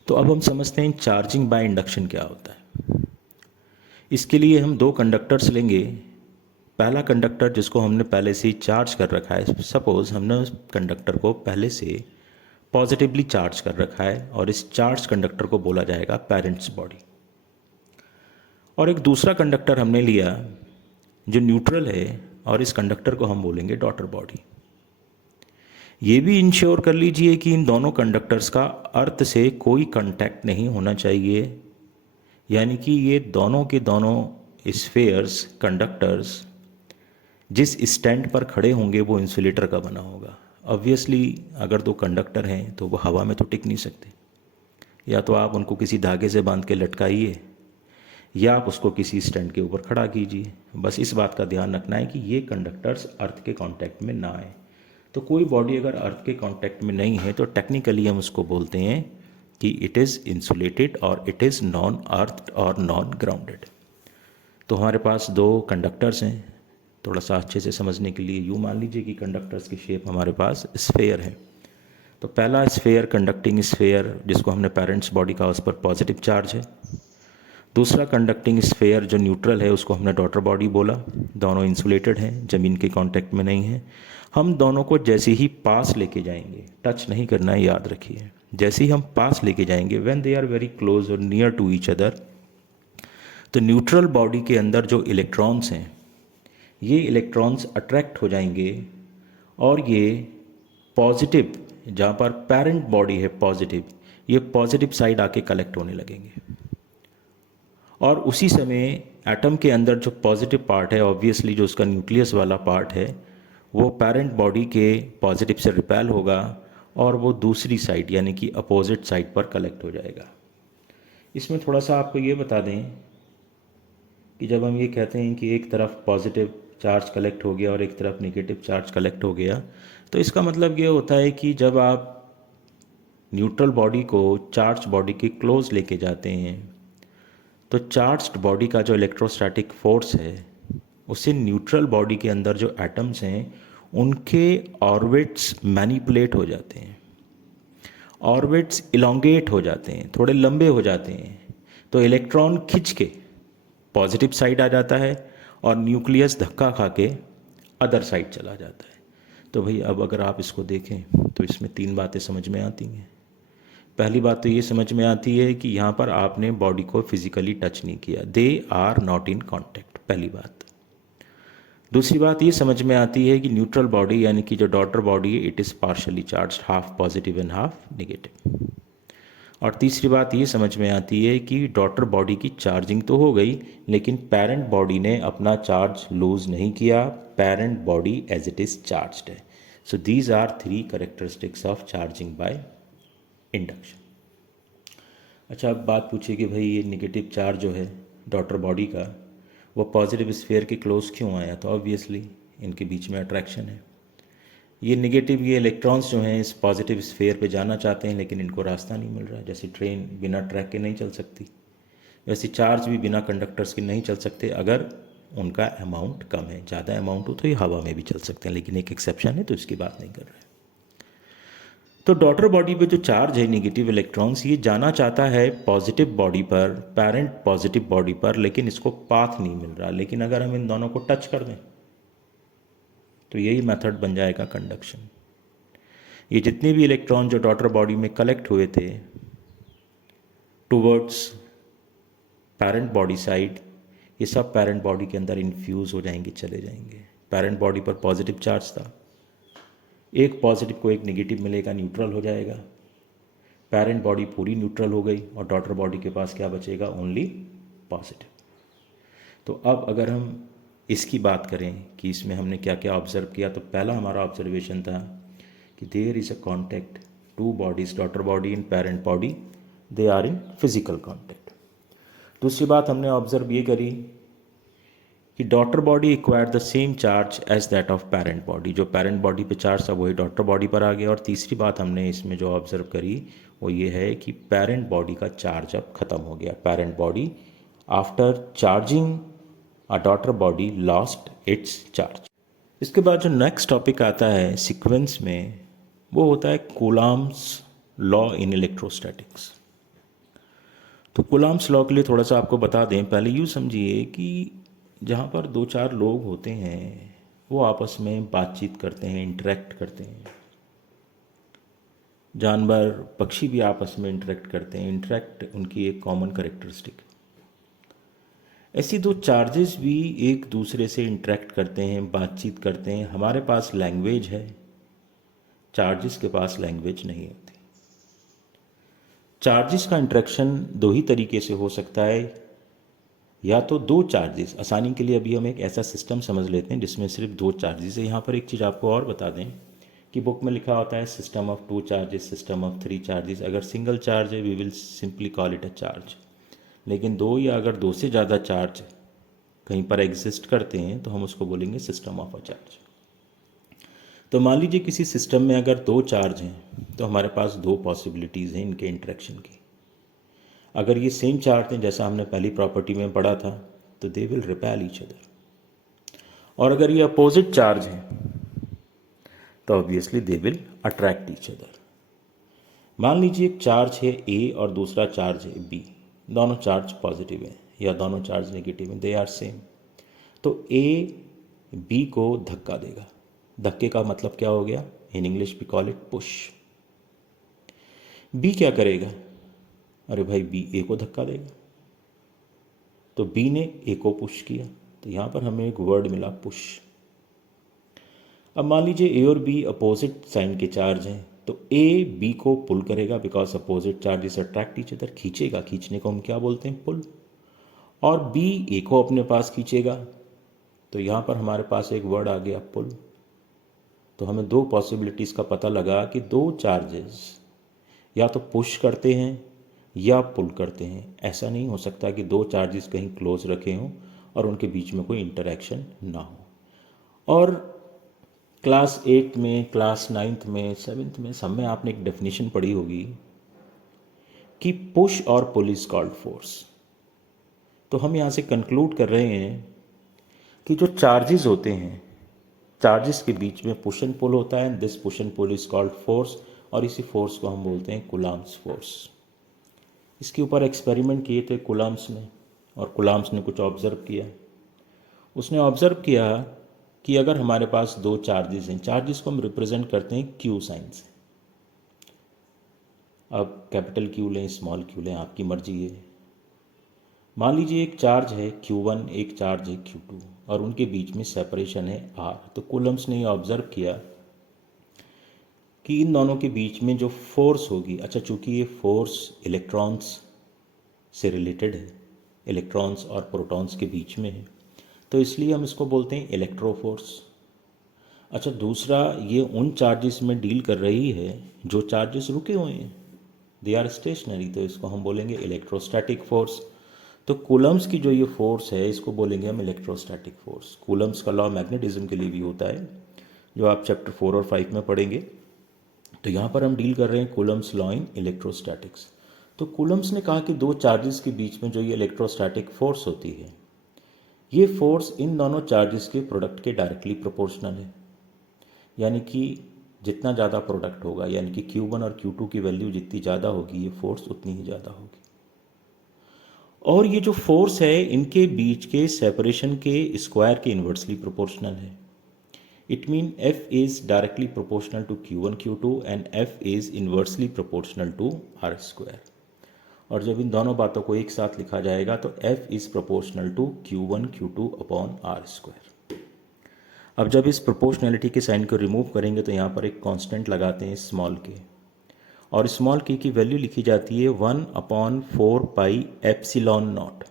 तो अब हम समझते हैं चार्जिंग बाय इंडक्शन क्या होता है। इसके लिए हम दो कंडक्टर्स लेंगे। पहला कंडक्टर जिसको हमने पहले से ही चार्ज कर रखा है, सपोज़ हमने उस कंडक्टर को पहले से पॉजिटिवली चार्ज कर रखा है और इस चार्ज कंडक्टर को बोला जाएगा पेरेंट्स बॉडी। और एक दूसरा कंडक्टर हमने लिया जो न्यूट्रल है और इस कंडक्टर को हम बोलेंगे डॉटर बॉडी। ये भी इंश्योर कर लीजिए कि इन दोनों कंडक्टर्स का अर्थ से कोई कांटेक्ट नहीं होना चाहिए, यानी कि ये दोनों के दोनों स्फेयर्स, कंडक्टर्स जिस स्टैंड पर खड़े होंगे वो इंसुलेटर का बना होगा। ऑब्वियसली अगर दो कंडक्टर हैं तो वो हवा में तो टिक नहीं सकते, या तो आप उनको किसी धागे से बांध के लटकाइए या आप उसको किसी स्टैंड के ऊपर खड़ा कीजिए। बस इस बात का ध्यान रखना है कि ये कंडक्टर्स अर्थ के कांटेक्ट में ना आए। तो कोई बॉडी अगर अर्थ के कांटेक्ट में नहीं है तो टेक्निकली हम उसको बोलते हैं कि इट इज़ इंसुलेटेड और इट इज़ नॉन अर्थ और नॉन ग्राउंडेड। तो हमारे पास दो कंडक्टर्स हैं। थोड़ा सा अच्छे से समझने के लिए यूँ मान लीजिए कि कंडक्टर्स की शेप हमारे पास स्फेयर है। तो पहला स्फेयर, कंडक्टिंग स्फेयर, जिसको हमने पेरेंट्स बॉडी का, उस पर पॉजिटिव चार्ज है। दूसरा कंडक्टिंग स्फेयर जो न्यूट्रल है उसको हमने डॉटर बॉडी बोला। दोनों इंसुलेटेड हैं, ज़मीन के कांटेक्ट में नहीं है। हम दोनों को जैसे ही पास लेके जाएंगे, टच नहीं करना है, याद रखिए, जैसे ही हम पास लेके जाएंगे, when they are very close और नियर टू ईच अदर, तो न्यूट्रल बॉडी के अंदर जो इलेक्ट्रॉन्स हैं, ये इलेक्ट्रॉन्स अट्रैक्ट हो जाएंगे और ये पॉजिटिव, जहाँ पर पेरेंट बॉडी है पॉजिटिव, ये पॉजिटिव साइड आके कलेक्ट होने लगेंगे। और उसी समय एटम के अंदर जो पॉजिटिव पार्ट है, ऑब्वियसली जो उसका न्यूक्लियस वाला पार्ट है, वो पेरेंट बॉडी के पॉजिटिव से रिपेल होगा और वो दूसरी साइड यानी कि अपोजिट साइड पर कलेक्ट हो जाएगा। इसमें थोड़ा सा आपको ये बता दें कि जब हम ये कहते हैं कि एक तरफ पॉजिटिव चार्ज कलेक्ट हो गया और एक तरफ नेगेटिव चार्ज कलेक्ट हो गया, तो इसका मतलब ये होता है कि जब आप न्यूट्रल बॉडी को चार्ज बॉडी के क्लोज लेके जाते हैं, तो चार्ज्ड बॉडी का जो इलेक्ट्रोस्टैटिक फोर्स है उससे न्यूट्रल बॉडी के अंदर जो एटम्स हैं उनके ऑर्बिट्स मैनिपुलेट हो जाते हैं, ऑर्बिट्स इलोंगेट हो जाते हैं, थोड़े लंबे हो जाते हैं। तो इलेक्ट्रॉन खिंच के पॉजिटिव साइड आ जाता है और न्यूक्लियस धक्का खा के अदर साइड चला जाता है। तो भाई अब अगर आप इसको देखें तो इसमें तीन बातें समझ में आती हैं। पहली बात तो ये समझ में आती है कि यहाँ पर आपने बॉडी को फिजिकली टच नहीं किया, they are not in contact, पहली बात। दूसरी बात ये समझ में आती है कि न्यूट्रल बॉडी यानी कि जो डॉटर बॉडी है, it is partially charged, half positive and half negative. और तीसरी बात ये समझ में आती है कि डॉटर बॉडी की चार्जिंग तो हो गई, लेकिन पेरेंट बॉडी ने अपना चार्ज लूज़ नहीं किया, parent body as it is charged है। So these are three characteristics of charging by induction. अच्छा, अब बात पूछिए कि भाई ये नेगेटिव चार्ज जो है डॉटर बॉडी का, वो पॉजिटिव स्फीयर के क्लोज क्यों आया? तो ऑब्वियसली इनके बीच में अट्रैक्शन है। ये नेगेटिव, ये इलेक्ट्रॉन्स जो हैं इस पॉजिटिव स्फीयर पे जाना चाहते हैं लेकिन इनको रास्ता नहीं मिल रहा। जैसे ट्रेन बिना ट्रैक के नहीं चल सकती, वैसे चार्ज भी बिना कंडक्टर्स के नहीं चल सकते अगर उनका अमाउंट कम है। ज़्यादा अमाउंट हो तो ये हवा में भी चल सकते हैं, लेकिन एक एक्सेप्शन है तो इसकी बात नहीं कर रहे। तो डॉटर बॉडी पे जो चार्ज है नेगेटिव इलेक्ट्रॉन्स, ये जाना चाहता है पॉजिटिव बॉडी पर, पेरेंट पॉजिटिव बॉडी पर, लेकिन इसको पाथ नहीं मिल रहा। लेकिन अगर हम इन दोनों को टच कर दें तो यही मेथड बन जाएगा कंडक्शन। ये जितने भी इलेक्ट्रॉन जो डॉटर बॉडी में कलेक्ट हुए थे टूवर्ड्स पेरेंट बॉडी साइड, ये सब पेरेंट बॉडी के अंदर इन्फ्यूज़ हो जाएंगे, चले जाएंगे। पेरेंट बॉडी पर पॉजिटिव चार्ज था, एक पॉजिटिव को एक नेगेटिव मिलेगा, न्यूट्रल हो जाएगा। पेरेंट बॉडी पूरी न्यूट्रल हो गई और डॉटर बॉडी के पास क्या बचेगा? Only positive. तो अब अगर हम इसकी बात करें कि इसमें हमने क्या क्या ऑब्जर्व किया, तो पहला हमारा ऑब्जर्वेशन था कि there is a contact, two bodies, daughter body and parent body, they are in physical contact. दूसरी बात हमने ऑब्जर्व ये करी कि daughter body acquire the same charge as that of parent body, जो पेरेंट बॉडी पे चार्ज था वही डॉटर बॉडी पर आ गया। और तीसरी बात हमने इसमें जो ऑब्जर्व करी वो ये है कि पेरेंट बॉडी का चार्ज अब ख़त्म हो गया। Parent body after charging a daughter body lost its charge. इसके बाद जो नेक्स्ट टॉपिक आता है सीक्वेंस में वो होता है कूलॉम्स लॉ इन इलेक्ट्रोस्टैटिक्स। तो कूलॉम्स लॉ के लिए थोड़ा सा आपको बता दें, पहले यूँ समझिए कि जहाँ पर दो चार लोग होते हैं वो आपस में बातचीत करते हैं, इंटरेक्ट करते हैं। जानवर पक्षी भी आपस में इंटरेक्ट करते हैं, इंटरेक्ट उनकी एक कॉमन कैरेक्टरिस्टिक। ऐसी दो चार्जेस भी एक दूसरे से इंटरेक्ट करते हैं, बातचीत करते हैं। हमारे पास लैंग्वेज है, चार्जेस के पास लैंग्वेज नहीं होती। चार्जेस का इंटरेक्शन दो ही तरीके से हो सकता है, या तो दो चार्जेस, आसानी के लिए अभी हम एक ऐसा सिस्टम समझ लेते हैं जिसमें सिर्फ दो चार्जेस है। यहाँ पर एक चीज़ आपको और बता दें कि बुक में लिखा होता है system of two charges, system of three charges. अगर सिंगल चार्ज है we will simply call it a charge, लेकिन दो या अगर दो से ज़्यादा चार्ज कहीं पर एग्जिस्ट करते हैं तो हम उसको बोलेंगे सिस्टम ऑफ अ चार्ज। तो मान लीजिए किसी सिस्टम में अगर दो चार्ज हैं तो हमारे पास दो पॉसिबिलिटीज़ हैं इनके इंटरेक्शन की। अगर ये सेम चार्ज हैं जैसा हमने पहली प्रॉपर्टी में पढ़ा था तो they will repel each other, और अगर ये अपोजिट चार्ज हैं तो obviously they will attract each other. मान लीजिए एक चार्ज है ए और दूसरा चार्ज है बी, दोनों चार्ज पॉजिटिव है या दोनों चार्ज नेगेटिव है, दे आर सेम। तो ए बी को धक्का देगा। धक्के का मतलब क्या हो गया? In English we call it push. B क्या करेगा? अरे भाई बी ए को धक्का देगा, तो बी ने ए को पुश किया, तो यहाँ पर हमें एक वर्ड मिला पुश। अब मान लीजिए ए और बी अपोजिट साइन के चार्ज हैं, तो ए बी को पुल करेगा because opposite charges attract each other, खींचेगा, खींचने को हम क्या बोलते हैं? पुल। और बी ए को अपने पास खींचेगा, तो यहाँ पर हमारे पास एक वर्ड आ गया पुल। तो हमें दो पॉसिबिलिटीज़ का पता लगा कि दो चार्जेस या तो पुश करते हैं या पुल करते हैं। ऐसा नहीं हो सकता कि दो चार्जेस कहीं क्लोज रखे हों और उनके बीच में कोई इंटरेक्शन ना हो। और क्लास 8 में, क्लास 9th में, 7th में, सब में आपने एक डेफिनेशन पढ़ी होगी कि पुश और पुल इज कॉल्ड फोर्स। तो हम यहाँ से कंक्लूड कर रहे हैं कि जो चार्जेस होते हैं, चार्जेस के बीच में पुश एंड पुल होता है, this push and pull is called force, और इसी फोर्स को हम बोलते हैं कूलॉम्स फोर्स। इसके ऊपर एक्सपेरिमेंट किए थे कूलॉम्स ने, और कूलॉम्स ने कुछ ऑब्जर्व किया। उसने ऑब्जर्व किया कि अगर हमारे पास दो चार्जेस हैं, चार्जेस को हम रिप्रेजेंट करते हैं क्यू साइन से। अब कैपिटल क्यू लें, स्मॉल क्यू लें, आपकी मर्जी है। मान लीजिए एक चार्ज है Q1, एक चार्ज है Q2, और उनके बीच में सेपरेशन है R। तो कूलम्स ने ऑब्जर्व किया कि इन दोनों के बीच में जो फोर्स होगी, अच्छा चूंकि ये फोर्स इलेक्ट्रॉन्स से रिलेटेड है, इलेक्ट्रॉन्स और प्रोटॉन्स के बीच में है, तो इसलिए हम इसको बोलते हैं इलेक्ट्रोफोर्स। अच्छा दूसरा, ये उन चार्जेस में डील कर रही है जो चार्जेस रुके हुए हैं, दे आर स्टेशनरी, तो इसको हम बोलेंगे इलेक्ट्रोस्टैटिक फोर्स। तो कूलम्स की जो ये फोर्स है इसको बोलेंगे हम इलेक्ट्रोस्टैटिक फोर्स। कूलम्स का लॉ मैग्नेटिज्म के लिए भी होता है, जो आप चैप्टर 4 और 5 में पढ़ेंगे। तो यहाँ पर हम डील कर रहे हैं कूलम्स लॉ इन इलेक्ट्रोस्टैटिक्स। तो कूलम्स ने कहा कि दो चार्जेस के बीच में जो ये इलेक्ट्रोस्टैटिक फोर्स होती है, ये फोर्स इन दोनों चार्जेस के प्रोडक्ट के डायरेक्टली प्रोपोर्शनल है। यानी कि जितना ज़्यादा प्रोडक्ट होगा, यानी कि Q1 और Q2 की वैल्यू जितनी ज़्यादा होगी, ये फोर्स उतनी ही ज़्यादा होगी। और ये जो फोर्स है इनके बीच के सेपरेशन के स्क्वायर के इन्वर्सली प्रोपोर्शनल है। It means F is directly proportional to Q1 Q2 and F is inversely proportional to R square. और जब इन दोनों बातों को एक साथ लिखा जाएगा तो F is proportional to Q1 Q2 upon R square. अब जब इस प्रोपोर्शनैलिटी के साइन को रिमूव करेंगे तो यहाँ पर एक कांस्टेंट लगाते हैं स्मॉल के, और स्मॉल के की वैल्यू लिखी जाती है 1/4 पाई एप्सिलॉन नॉट।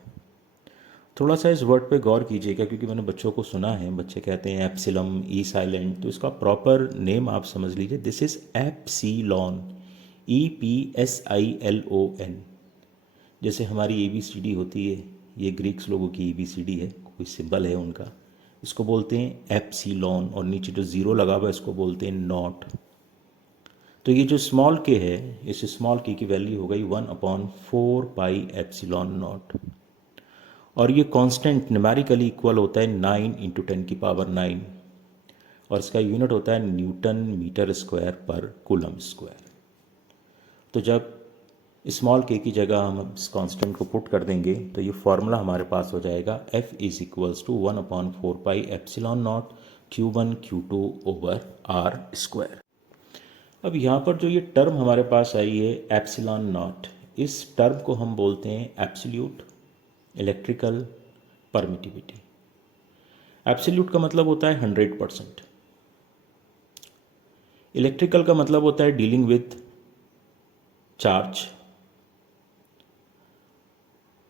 थोड़ा सा इस वर्ड पे गौर कीजिएगा क्योंकि मैंने बच्चों को सुना है, बच्चे कहते हैं एप्सिलम ई साइलेंट, तो इसका प्रॉपर नेम आप समझ लीजिए, दिस इज एप्सिलॉन, EPSILON। जैसे हमारी ABCD होती है, ये ग्रीक्स लोगों की ABCD है, कोई सिंबल है उनका, इसको बोलते हैं एप्सिलॉन, और नीचे जो ज़ीरो लगा हुआ है इसको बोलते हैं नॉट। तो ये जो स्मॉल के है, इस स्मॉल के की वैल्यू हो गई 1/4 पाई एप्सिलॉन नॉट, और ये कांस्टेंट न्यूमेरिकली इक्वल होता है 9 × 10⁹, और इसका यूनिट होता है न्यूटन मीटर स्क्वायर पर कूलम स्क्वायर। तो जब स्मॉल के की जगह हम इस कांस्टेंट को पुट कर देंगे तो ये फॉर्मूला हमारे पास हो जाएगा F is equals to 1/4 pi epsilon not Q1 Q2 over R square. अब यहाँ पर जो ये टर्म हमारे पास आई है एप्सिलॉन नॉट, इस टर्म को हम बोलते हैं एब्सोल्यूट इलेक्ट्रिकल परमिटिविटी। एब्सोल्यूट का मतलब होता है 100%, इलेक्ट्रिकल का मतलब होता है डीलिंग विथ चार्ज,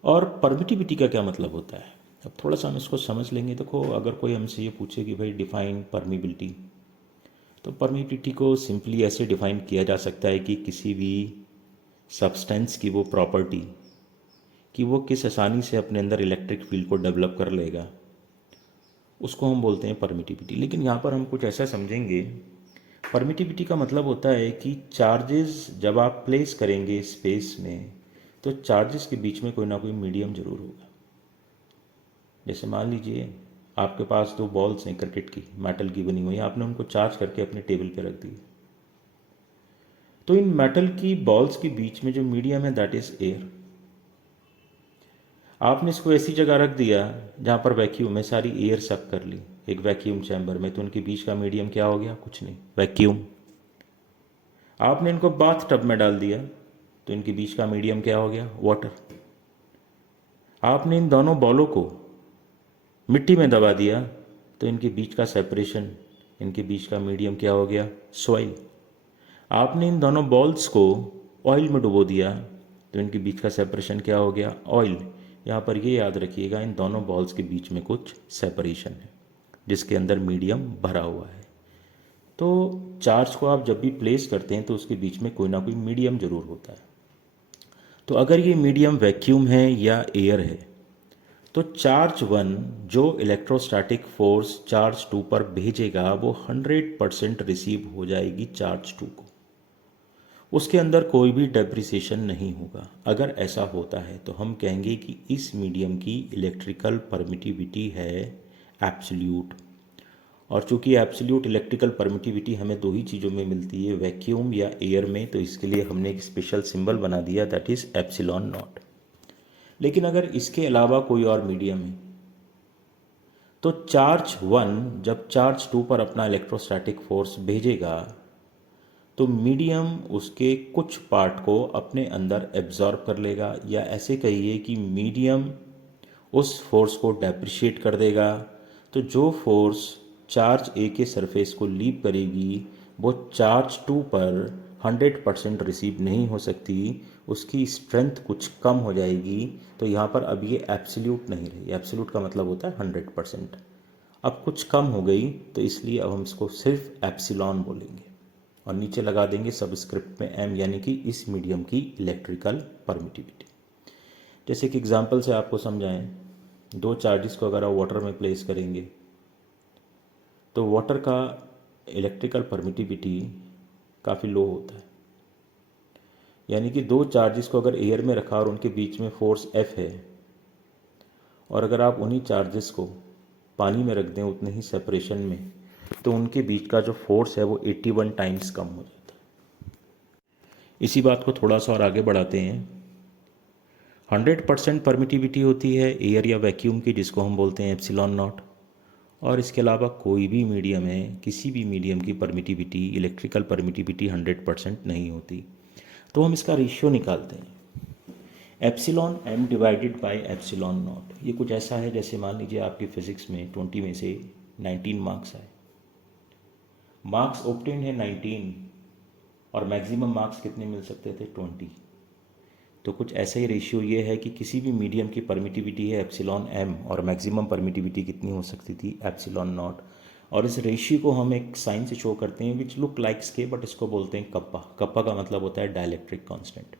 और परमिटिविटी का क्या मतलब होता है। अब थोड़ा सा हम इसको समझ लेंगे। देखो, अगर कोई हमसे ये पूछे कि भाई डिफाइन परमिबिलिटी, तो परमिबिलिटी को सिंपली ऐसे डिफाइन किया जा सकता है कि किसी भी सब्सटेंस की वो प्रॉपर्टी कि वो किस आसानी से अपने अंदर इलेक्ट्रिक फील्ड को डेवलप कर लेगा, उसको हम बोलते हैं परमिटिविटी। लेकिन यहाँ पर हम कुछ ऐसा समझेंगे, परमिटिविटी का मतलब होता है कि चार्जेस जब आप प्लेस करेंगे स्पेस में तो चार्जेस के बीच में कोई ना कोई मीडियम जरूर होगा। जैसे मान लीजिए आपके पास 2 बॉल्स हैं क्रिकेट की, मेटल की बनी हुई, आपने उनको चार्ज करके अपने टेबल पे रख दी, तो इन मेटल की बॉल्स के बीच में जो मीडियम है दैट इज एयर। आपने इसको ऐसी जगह रख दिया जहाँ पर वैक्यूम है, सारी एयर सक कर ली एक वैक्यूम चैम्बर में, तो उनके बीच का मीडियम क्या हो गया? कुछ नहीं, वैक्यूम। आपने इनको बाथ टब में डाल दिया तो इनके बीच का मीडियम क्या हो गया? वाटर। आपने इन दोनों बॉलों को मिट्टी में दबा दिया तो इनके बीच का सेपरेशन, इनके बीच का मीडियम क्या हो गया? सॉइल। आपने इन दोनों बॉल्स को ऑयल में डुबो दिया तो इनके बीच का सेपरेशन क्या हो गया? ऑयल। यहाँ पर ये याद रखिएगा, इन दोनों बॉल्स के बीच में कुछ सेपरेशन है जिसके अंदर मीडियम भरा हुआ है। तो चार्ज को आप जब भी प्लेस करते हैं तो उसके बीच में कोई ना कोई मीडियम जरूर होता है। तो अगर ये मीडियम वैक्यूम है या एयर है तो चार्ज 1 जो इलेक्ट्रोस्टैटिक फोर्स चार्ज 2 पर भेजेगा वो 100% रिसीव हो जाएगी चार्ज 2 को, उसके अंदर कोई भी डेप्रिसिएशन नहीं होगा। अगर ऐसा होता है तो हम कहेंगे कि इस मीडियम की इलेक्ट्रिकल परमिटिविटी है एब्सोल्यूट। और चूंकि एब्सोल्यूट इलेक्ट्रिकल परमिटिविटी हमें 2 ही चीज़ों में मिलती है, वैक्यूम या एयर में, तो इसके लिए हमने एक स्पेशल सिंबल बना दिया दैट इज़ एप्सिलॉन नॉट। लेकिन अगर इसके अलावा कोई और मीडियम है तो चार्ज 1 जब चार्ज 2 पर अपना इलेक्ट्रोस्टैटिक फोर्स भेजेगा तो मीडियम उसके कुछ पार्ट को अपने अंदर एब्जॉर्ब कर लेगा, या ऐसे कहिए कि मीडियम उस फोर्स को डेप्रिशिएट कर देगा। तो जो फोर्स चार्ज ए के सरफेस को लीव करेगी वो चार्ज 2 पर 100% रिसीव नहीं हो सकती, उसकी स्ट्रेंथ कुछ कम हो जाएगी। तो यहाँ पर अब ये एब्सोल्यूट नहीं रही, एब्सोल्यूट का मतलब होता है 100%। अब कुछ कम हो गई तो इसलिए अब हम इसको सिर्फ एप्सिलॉन बोलेंगे और नीचे लगा देंगे सबस्क्रिप्ट में m, यानी कि इस मीडियम की इलेक्ट्रिकल परमिटिविटी। जैसे कि एग्जांपल से आपको समझाएं, 2 चार्जेस को अगर आप वाटर में प्लेस करेंगे तो वाटर का इलेक्ट्रिकल परमिटिविटी काफ़ी लो होता है। यानी कि 2 चार्जेस को अगर एयर में रखा और उनके बीच में फोर्स F है, और अगर आप उन्हीं चार्जेस को पानी में रख दें उतने ही सेपरेशन में, तो उनके बीच का जो फोर्स है वो 81 टाइम्स कम हो जाता है। इसी बात को थोड़ा सा और आगे बढ़ाते हैं। 100% परमिटिविटी होती है एयर या वैक्यूम की, जिसको हम बोलते हैं एप्सिलॉन नॉट, और इसके अलावा कोई भी मीडियम है, किसी भी मीडियम की परमिटिविटी, इलेक्ट्रिकल परमिटिविटी 100% नहीं होती। तो हम इसका रेशियो निकालते हैं, epsilon M divided by epsilon nought. ये कुछ ऐसा है जैसे मान लीजिए आपकी फिजिक्स में 20 में से 19 मार्क्स आए, मार्क्स ऑब्टेन है 19 और मैक्सिमम मार्क्स कितने मिल सकते थे, 20। तो कुछ ऐसा ही रेशियो ये है कि किसी भी मीडियम की परमिटिविटी है एप्सिलॉन एम और मैक्सिमम परमिटिविटी कितनी हो सकती थी, एप्सिलॉन नॉट। और इस रेशियो को हम एक साइन से शो करते हैं which look likes K, but इसको बोलते हैं कप्पा। कप्पा का मतलब होता है डाइलेक्ट्रिक कांस्टेंट।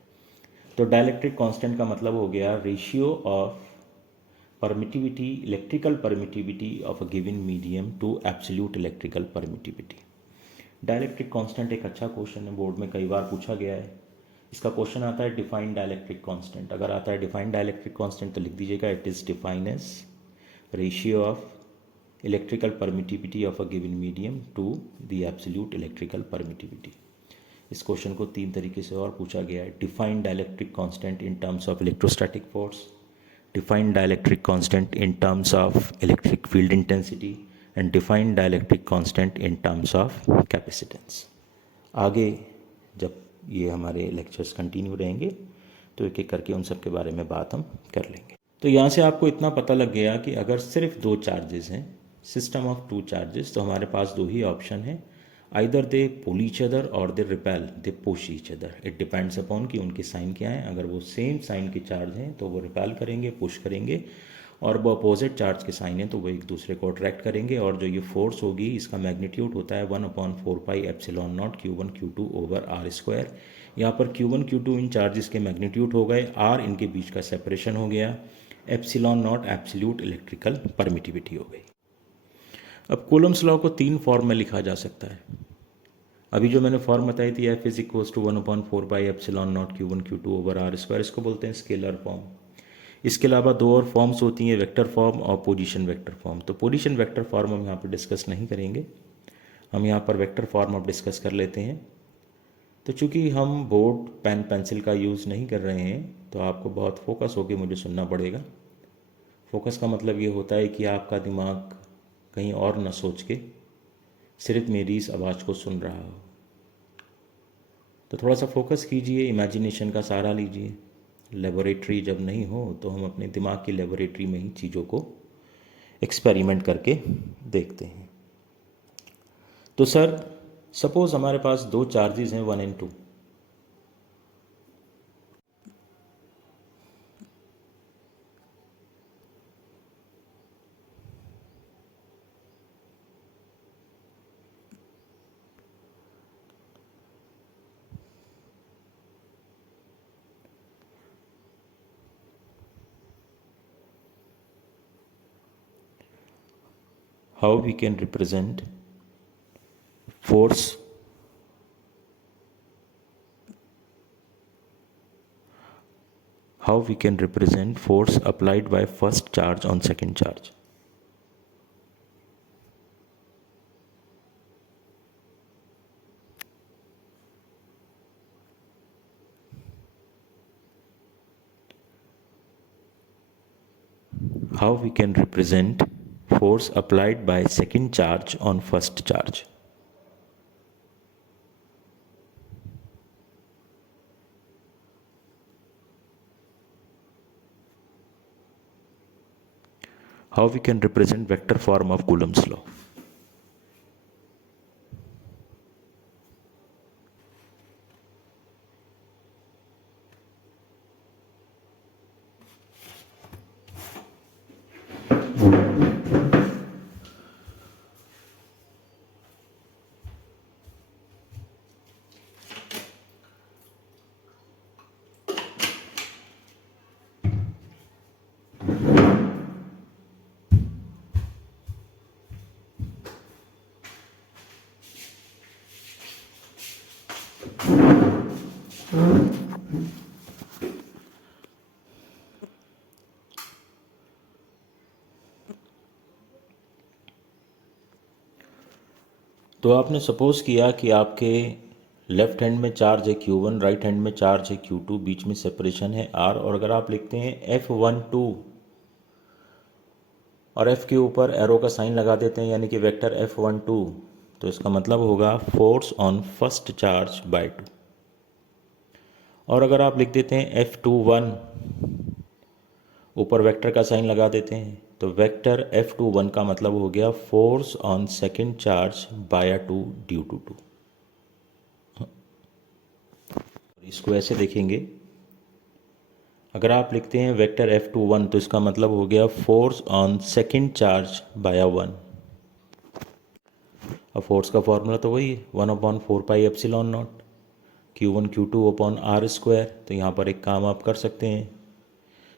तो डाइलेक्ट्रिक कांस्टेंट का मतलब हो गया ratio of permittivity, electrical permittivity of a given medium to absolute electrical permittivity. Dielectric constant एक अच्छा क्वेश्चन है, बोर्ड में कई बार पूछा गया है। इसका क्वेश्चन आता है डिफाइन डाइलेक्ट्रिक कांस्टेंट। अगर आता है डिफाइन डाइलेक्ट्रिक कांस्टेंट तो लिख दीजिएगा it is define as ratio of electrical permittivity of a given medium to the absolute electrical permittivity. इस क्वेश्चन को 3 तरीके से और पूछा गया है, define dielectric constant in terms of electrostatic force, define dielectric constant in terms of electric field intensity and define dielectric constant in terms of capacitance. आगे जब ये हमारे लेक्चर्स कंटिन्यू रहेंगे तो एक एक करके उन सब के बारे में बात हम कर लेंगे। तो यहाँ से आपको इतना पता लग गया कि अगर सिर्फ 2 चार्जेस हैं, सिस्टम ऑफ 2 चार्जेस, तो हमारे पास 2 ही ऑप्शन है, either they pull each other और they repel, they push each other. It depends upon कि उनके साइन क्या हैं। अगर वो सेम साइन के चार्ज हैं तो वो रिपेल करेंगे, पुश करेंगे, और वो अपोजिट चार्ज के साइन हैं तो वो एक दूसरे को अट्रैक्ट करेंगे। और जो ये फोर्स होगी इसका मैग्नीट्यूड होता है 1/4 pi epsilon not Q1 Q2 over R square. यहाँ पर Q1 Q2 इन चार्जेस के मैग्नीट्यूड हो गए, आर इनके बीच का सेपरेशन हो गया, epsilon not absolute electrical permittivity हो गई। अब कूलम्स लॉ को 3 फॉर्म में लिखा जा सकता है। अभी जो मैंने फॉर्म बताई थी F is equals to 1/4 pi epsilon not Q1 Q2 over R square, इसको बोलते हैं स्केलर फॉर्म। इसके अलावा 2 और फॉर्म्स होती हैं, वेक्टर फॉर्म और पोजीशन वेक्टर फॉर्म। तो पोजीशन वेक्टर फॉर्म हम यहाँ पर डिस्कस नहीं करेंगे, हम यहाँ पर वेक्टर फॉर्म अब डिस्कस कर लेते हैं। तो चूँकि हम बोर्ड पेन पेंसिल का यूज़ नहीं कर रहे हैं तो आपको बहुत फोकस होकर मुझे सुनना पड़ेगा। फोकस का मतलब ये होता है कि आपका दिमाग कहीं और न सोच के सिर्फ मेरी इस आवाज़ को सुन रहा हो। तो थोड़ा सा फोकस कीजिए, इमेजिनेशन का सहारा लीजिए। लेबोरेटरी जब नहीं हो तो हम अपने दिमाग की लेबोरेटरी में ही चीज़ों को एक्सपेरिमेंट करके देखते हैं। तो सर सपोज़ हमारे पास 2 चार्जेस हैं 1 और 2। How we can represent force applied by first charge on second charge. How we can represent force applied by second charge on first charge. How we can represent vector form of Coulomb's law. तो आपने सपोज़ किया कि आपके लेफ़्ट हैंड में चार्ज है Q1, राइट हैंड में चार्ज है Q2, बीच में सेपरेशन है R, और अगर आप लिखते हैं F12 और F के ऊपर एरो का साइन लगा देते हैं, यानी कि वेक्टर F12, तो इसका मतलब होगा force on first charge by 2। और अगर आप लिख देते हैं F21, ऊपर वेक्टर का साइन लगा देते हैं, तो वेक्टर F21 का मतलब हो गया force on second charge by 2 due to 2। इसको ऐसे देखेंगे, अगर आप लिखते हैं वेक्टर F21 तो इसका मतलब हो गया force on second charge bye 1। अब फोर्स का फॉर्मूला तो वही है 1/4πε0 Q1 Q2 upon R square. तो यहाँ पर एक काम आप कर सकते हैं,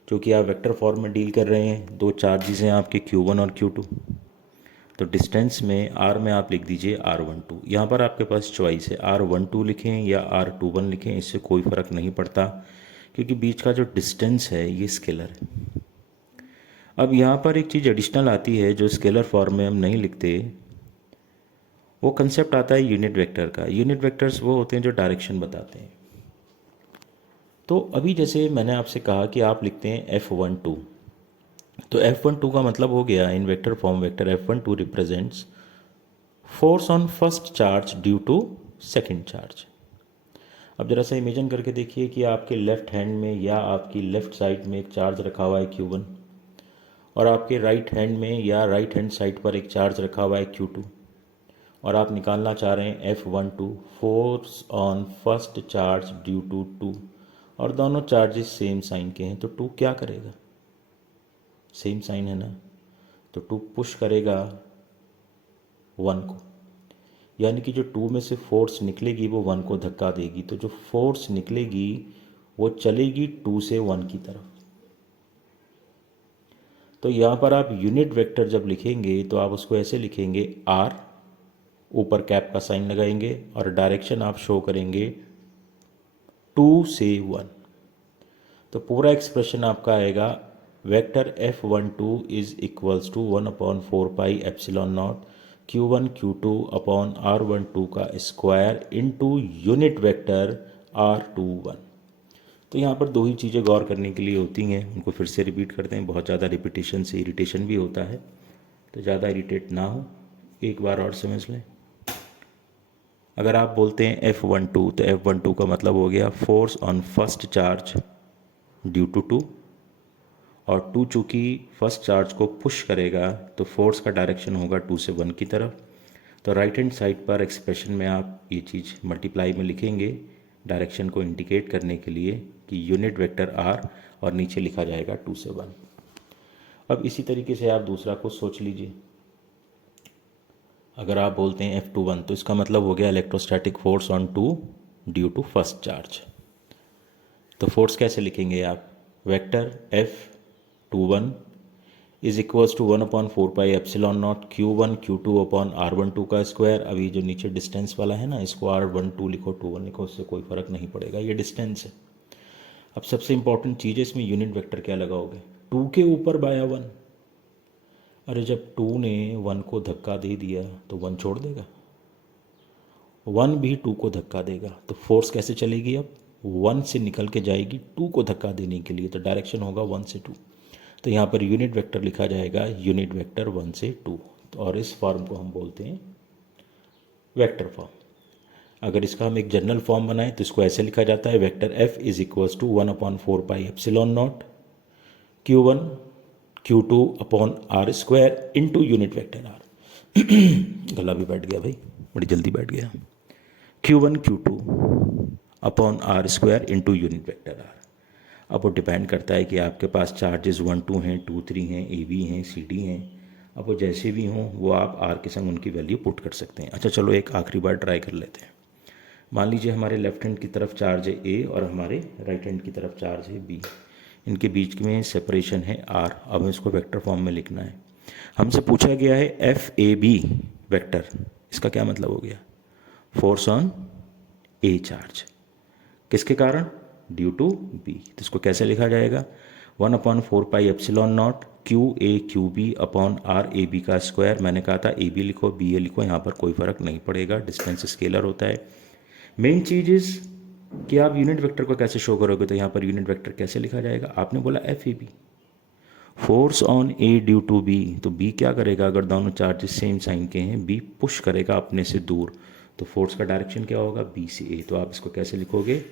क्योंकि आप वेक्टर फॉर्म में डील कर रहे हैं, दो चार्जेस हैं आपके Q1 और Q2, तो डिस्टेंस में R में आप लिख दीजिए R12। यहाँ पर आपके पास चॉइस है R12 लिखें या R21 लिखें, इससे कोई फ़र्क नहीं पड़ता, क्योंकि बीच का जो डिस्टेंस है ये स्केलर है। अब यहाँ पर एक चीज़ एडिशनल आती है जो स्केलर फॉर्म में हम नहीं लिखते, वो कंसेप्ट आता है यूनिट वेक्टर का। यूनिट वेक्टर्स वो होते हैं जो डायरेक्शन बताते हैं। तो अभी जैसे मैंने आपसे कहा कि आप लिखते हैं F12, तो F12 का मतलब हो गया in vector form, vector F12 represents force on first charge due to second charge. अब जरा सा इमेजिन करके देखिए कि आपके लेफ्ट हैंड में या आपकी लेफ्ट साइड में एक चार्ज रखा हुआ है Q1, और आपके राइट हैंड में या राइट हैंड साइड पर एक चार्ज रखा हुआ है Q2, और आप निकालना चाह रहे हैं F12 force on first charge due to 2, और दोनों चार्जेस सेम साइन के हैं, तो 2 क्या करेगा, सेम साइन है ना, तो 2 पुश करेगा 1 को, यानी कि जो 2 में से फोर्स निकलेगी वो 1 को धक्का देगी, तो जो फोर्स निकलेगी वो चलेगी 2 से 1 की तरफ। तो यहाँ पर आप यूनिट वेक्टर जब लिखेंगे तो आप उसको ऐसे लिखेंगे R, ऊपर कैप का साइन लगाएंगे और डायरेक्शन आप शो करेंगे 2 से 1। तो पूरा एक्सप्रेशन आपका आएगा vector F12 is equals to 1/4πε0 Q1 Q2 upon R12 का square into unit vector R21। तो यहाँ पर दो ही चीज़ें गौर करने के लिए होती हैं, उनको फिर से रिपीट करते हैं, बहुत ज़्यादा रिपीटेशन से इरिटेशन भी होता है, तो ज़्यादा इरिटेट ना हो, एक बार और समझ लें। अगर आप बोलते हैं F12, तो F12 का मतलब हो गया force on first charge due to 2, और 2 चूँकि फर्स्ट चार्ज को पुश करेगा तो फोर्स का डायरेक्शन होगा 2 से 1 की तरफ। तो राइट हैंड साइड पर एक्सप्रेशन में आप ये चीज़ मल्टीप्लाई में लिखेंगे डायरेक्शन को इंडिकेट करने के लिए कि यूनिट वेक्टर R, और नीचे लिखा जाएगा 2 से 1। अब इसी तरीके से आप दूसरा को सोच लीजिए। अगर आप बोलते हैं F21 तो इसका मतलब हो गया electrostatic force on 2 due to first charge. तो फोर्स कैसे लिखेंगे आप, vector F21 is equals to 1/4πε0 Q1 Q2 upon R12 का स्क्वायर। अभी जो नीचे डिस्टेंस वाला है ना, इसको R12 लिखो 21 लिखो, उससे कोई फ़र्क नहीं पड़ेगा, ये डिस्टेंस है। अब सबसे इंपॉर्टेंट चीज़ है इसमें यूनिट वेक्टर क्या लगाओगे, 2 के ऊपर बाय 1। अरे जब 2 ने 1 को धक्का दे दिया तो 1 छोड़ देगा, 1 भी 2 को धक्का देगा, तो फोर्स कैसे चलेगी, अब 1 से निकल के जाएगी 2 को धक्का देने के लिए, तो डायरेक्शन होगा 1 से 2। तो यहाँ पर यूनिट वेक्टर लिखा जाएगा यूनिट वेक्टर 1 से 2, और इस फॉर्म को हम बोलते हैं वेक्टर फॉर्म। अगर इसका हम एक जनरल फॉर्म बनाएं तो इसको ऐसे लिखा जाता है vector F is equals to 1/4πε0 Q1 Q2 upon R square into unit vector R। गला भी बैठ गया भाई, बड़ी जल्दी बैठ गया। Q1 Q2 upon R square into unit vector R। अब वो डिपेंड करता है कि आपके पास चार्जेस 1 2 हैं, 2 3 हैं, AB हैं, CD हैं। अब वो जैसे भी हों वो आप R के संग उनकी वैल्यू पुट कर सकते हैं। अच्छा चलो एक आखिरी बार ट्राई कर लेते हैं। मान लीजिए हमारे लेफ्ट हैंड की तरफ चार्ज है A और हमारे राइट हैंड की तरफ चार्ज है B, इनके बीच में सेपरेशन है R। अब हमें इसको वेक्टर फॉर्म में लिखना है। हमसे पूछा गया है FAB वेक्टर, इसका क्या मतलब हो गया, फोर्स ऑन A चार्ज, किसके कारण, ड्यू टू B। तो इसको कैसे लिखा जाएगा, 1/4πε0 QA/QB अपॉन RAB का स्क्वायर। मैंने कहा था AB लिखो BA लिखो, यहाँ पर कोई फ़र्क नहीं पड़ेगा, डिस्टेंस स्केलर होता है। मेन चीज़ इज़ कि आप यूनिट वेक्टर को कैसे शो करोगे, तो यहाँ पर यूनिट वेक्टर कैसे लिखा जाएगा, आपने बोला FAB, force on A due to B, तो बी क्या करेगा, अगर दोनों चार्जेस सेम साइन के हैं, बी पुश करेगा अपने से दूर, तो फोर्स का डायरेक्शन क्या होगा, बी से ए। तो आप इसको कैसे लिखोगे,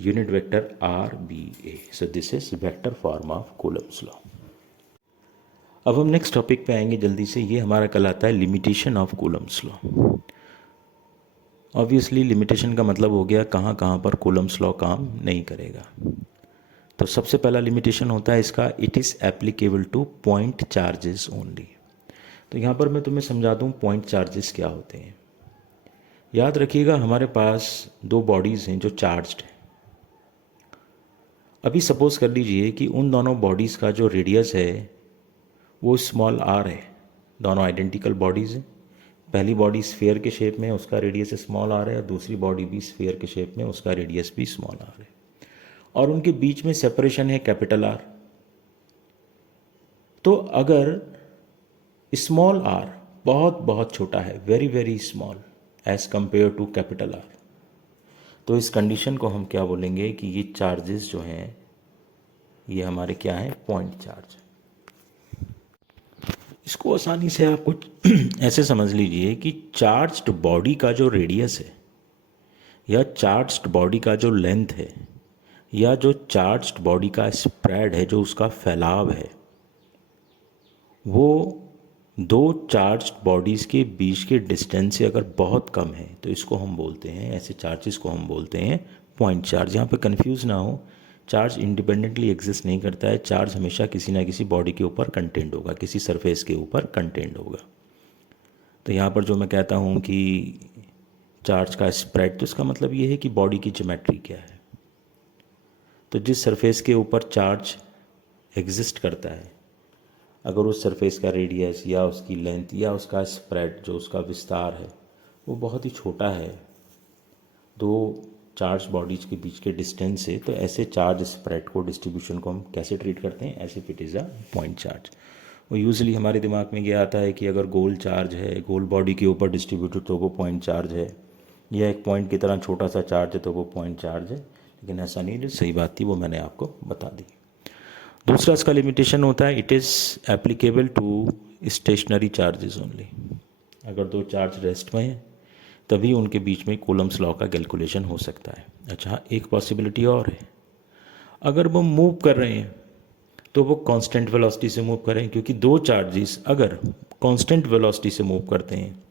unit vector R B A. So this is vector form of Coulomb's law. अब हम नेक्स्ट टॉपिक पे आएंगे जल्दी से। ये हमारा कहलाता है limitation of Coulomb's law. Obviously limitation का मतलब हो गया कहाँ कहाँ पर कूलम्स लॉ काम नहीं करेगा। तो सबसे पहला लिमिटेशन होता है इसका, it is applicable to point charges only. तो यहाँ पर मैं तुम्हें समझा दूँ पॉइंट चार्जेस क्या होते हैं। याद रखिएगा हमारे पास दो बॉडीज़ हैं जो चार्ज्ड हैं। अभी सपोज कर लीजिए कि उन दोनों बॉडीज़ का जो रेडियस है वो स्मॉल आर है। दोनों आइडेंटिकल बॉडीज़ हैं। पहली बॉडी स्फीयर के शेप में, उसका रेडियस स्मॉल आर है, और दूसरी बॉडी भी स्फीयर के शेप में, उसका रेडियस भी स्मॉल आर है, और उनके बीच में सेपरेशन है कैपिटल आर। तो अगर स्मॉल आर बहुत बहुत छोटा है, very very small as compared to capital R, तो इस कंडीशन को हम क्या बोलेंगे कि ये चार्जेस जो हैं ये हमारे क्या हैं, पॉइंट चार्ज। इसको आसानी से आप कुछ ऐसे समझ लीजिए कि चार्ज्ड बॉडी का जो रेडियस है, या चार्ज्ड बॉडी का जो लेंथ है, या जो चार्ज्ड बॉडी का स्प्रेड है, जो उसका फैलाव है, वो दो चार्ज्ड बॉडीज़ के बीच के डिस्टेंस से अगर बहुत कम है तो इसको हम बोलते हैं, ऐसे चार्जेस को हम बोलते हैं पॉइंट चार्ज। यहाँ पे कंफ्यूज ना हो, चार्ज इंडिपेंडेंटली एग्जिस्ट नहीं करता है। चार्ज हमेशा किसी ना किसी बॉडी के ऊपर कंटेंट होगा, किसी सरफेस के ऊपर कंटेंट होगा। तो यहाँ पर जो मैं कहता हूँ कि चार्ज का स्प्रेड, तो इसका मतलब ये है कि बॉडी की ज्योमेट्री क्या है। तो जिस सरफेस के ऊपर चार्ज एग्जिस्ट करता है, अगर उस सरफेस का रेडियस या उसकी लेंथ या उसका स्प्रेड, जो उसका विस्तार है, वो बहुत ही छोटा है दो चार्ज बॉडीज़ के बीच के डिस्टेंस से, तो ऐसे चार्ज स्प्रेड को, डिस्ट्रीब्यूशन को हम कैसे ट्रीट करते हैं, ऐसे it is a point charge. वो यूजुअली हमारे दिमाग में ये आता है कि अगर गोल चार्ज है, गोल बॉडी के ऊपर डिस्ट्रीब्यूटेड, तो वो पॉइंट चार्ज है, या एक पॉइंट की तरह छोटा सा चार्ज है तो वो पॉइंट चार्ज है। लेकिन ऐसा नहीं, जो सही बात थी वो मैंने आपको बता दी। दूसरा इसका लिमिटेशन होता है, it is applicable to stationary charges only. अगर दो चार्ज रेस्ट में हैं तभी उनके बीच में कूलम्स लॉ का कैलकुलेशन हो सकता है। अच्छा, एक पॉसिबिलिटी और है, अगर वो मूव कर रहे हैं तो वो कांस्टेंट वेलोसिटी से मूव करें, क्योंकि दो चार्जेस अगर कांस्टेंट वेलोसिटी से मूव करते हैं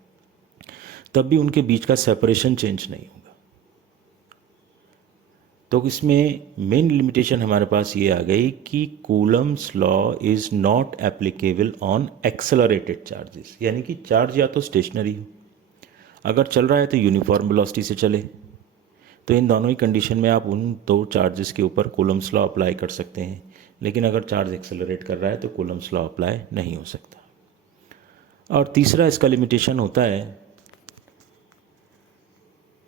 तब भी उनके बीच का सेपरेशन चेंज नहीं होगा। तो इसमें मेन लिमिटेशन हमारे पास ये आ गई कि Coulomb's law is not applicable on accelerated charges, यानी कि चार्ज या तो स्टेशनरी हो, अगर चल रहा है तो यूनिफॉर्म वेलोसिटी से चले। तो इन दोनों ही कंडीशन में आप उन दो चार्जेस के ऊपर कूलम्स लॉ अप्लाई कर सकते हैं। लेकिन अगर चार्ज एक्सेलरेट कर रहा है तो कूलम्स लॉ अप्लाई नहीं हो सकता। और तीसरा इसका लिमिटेशन होता है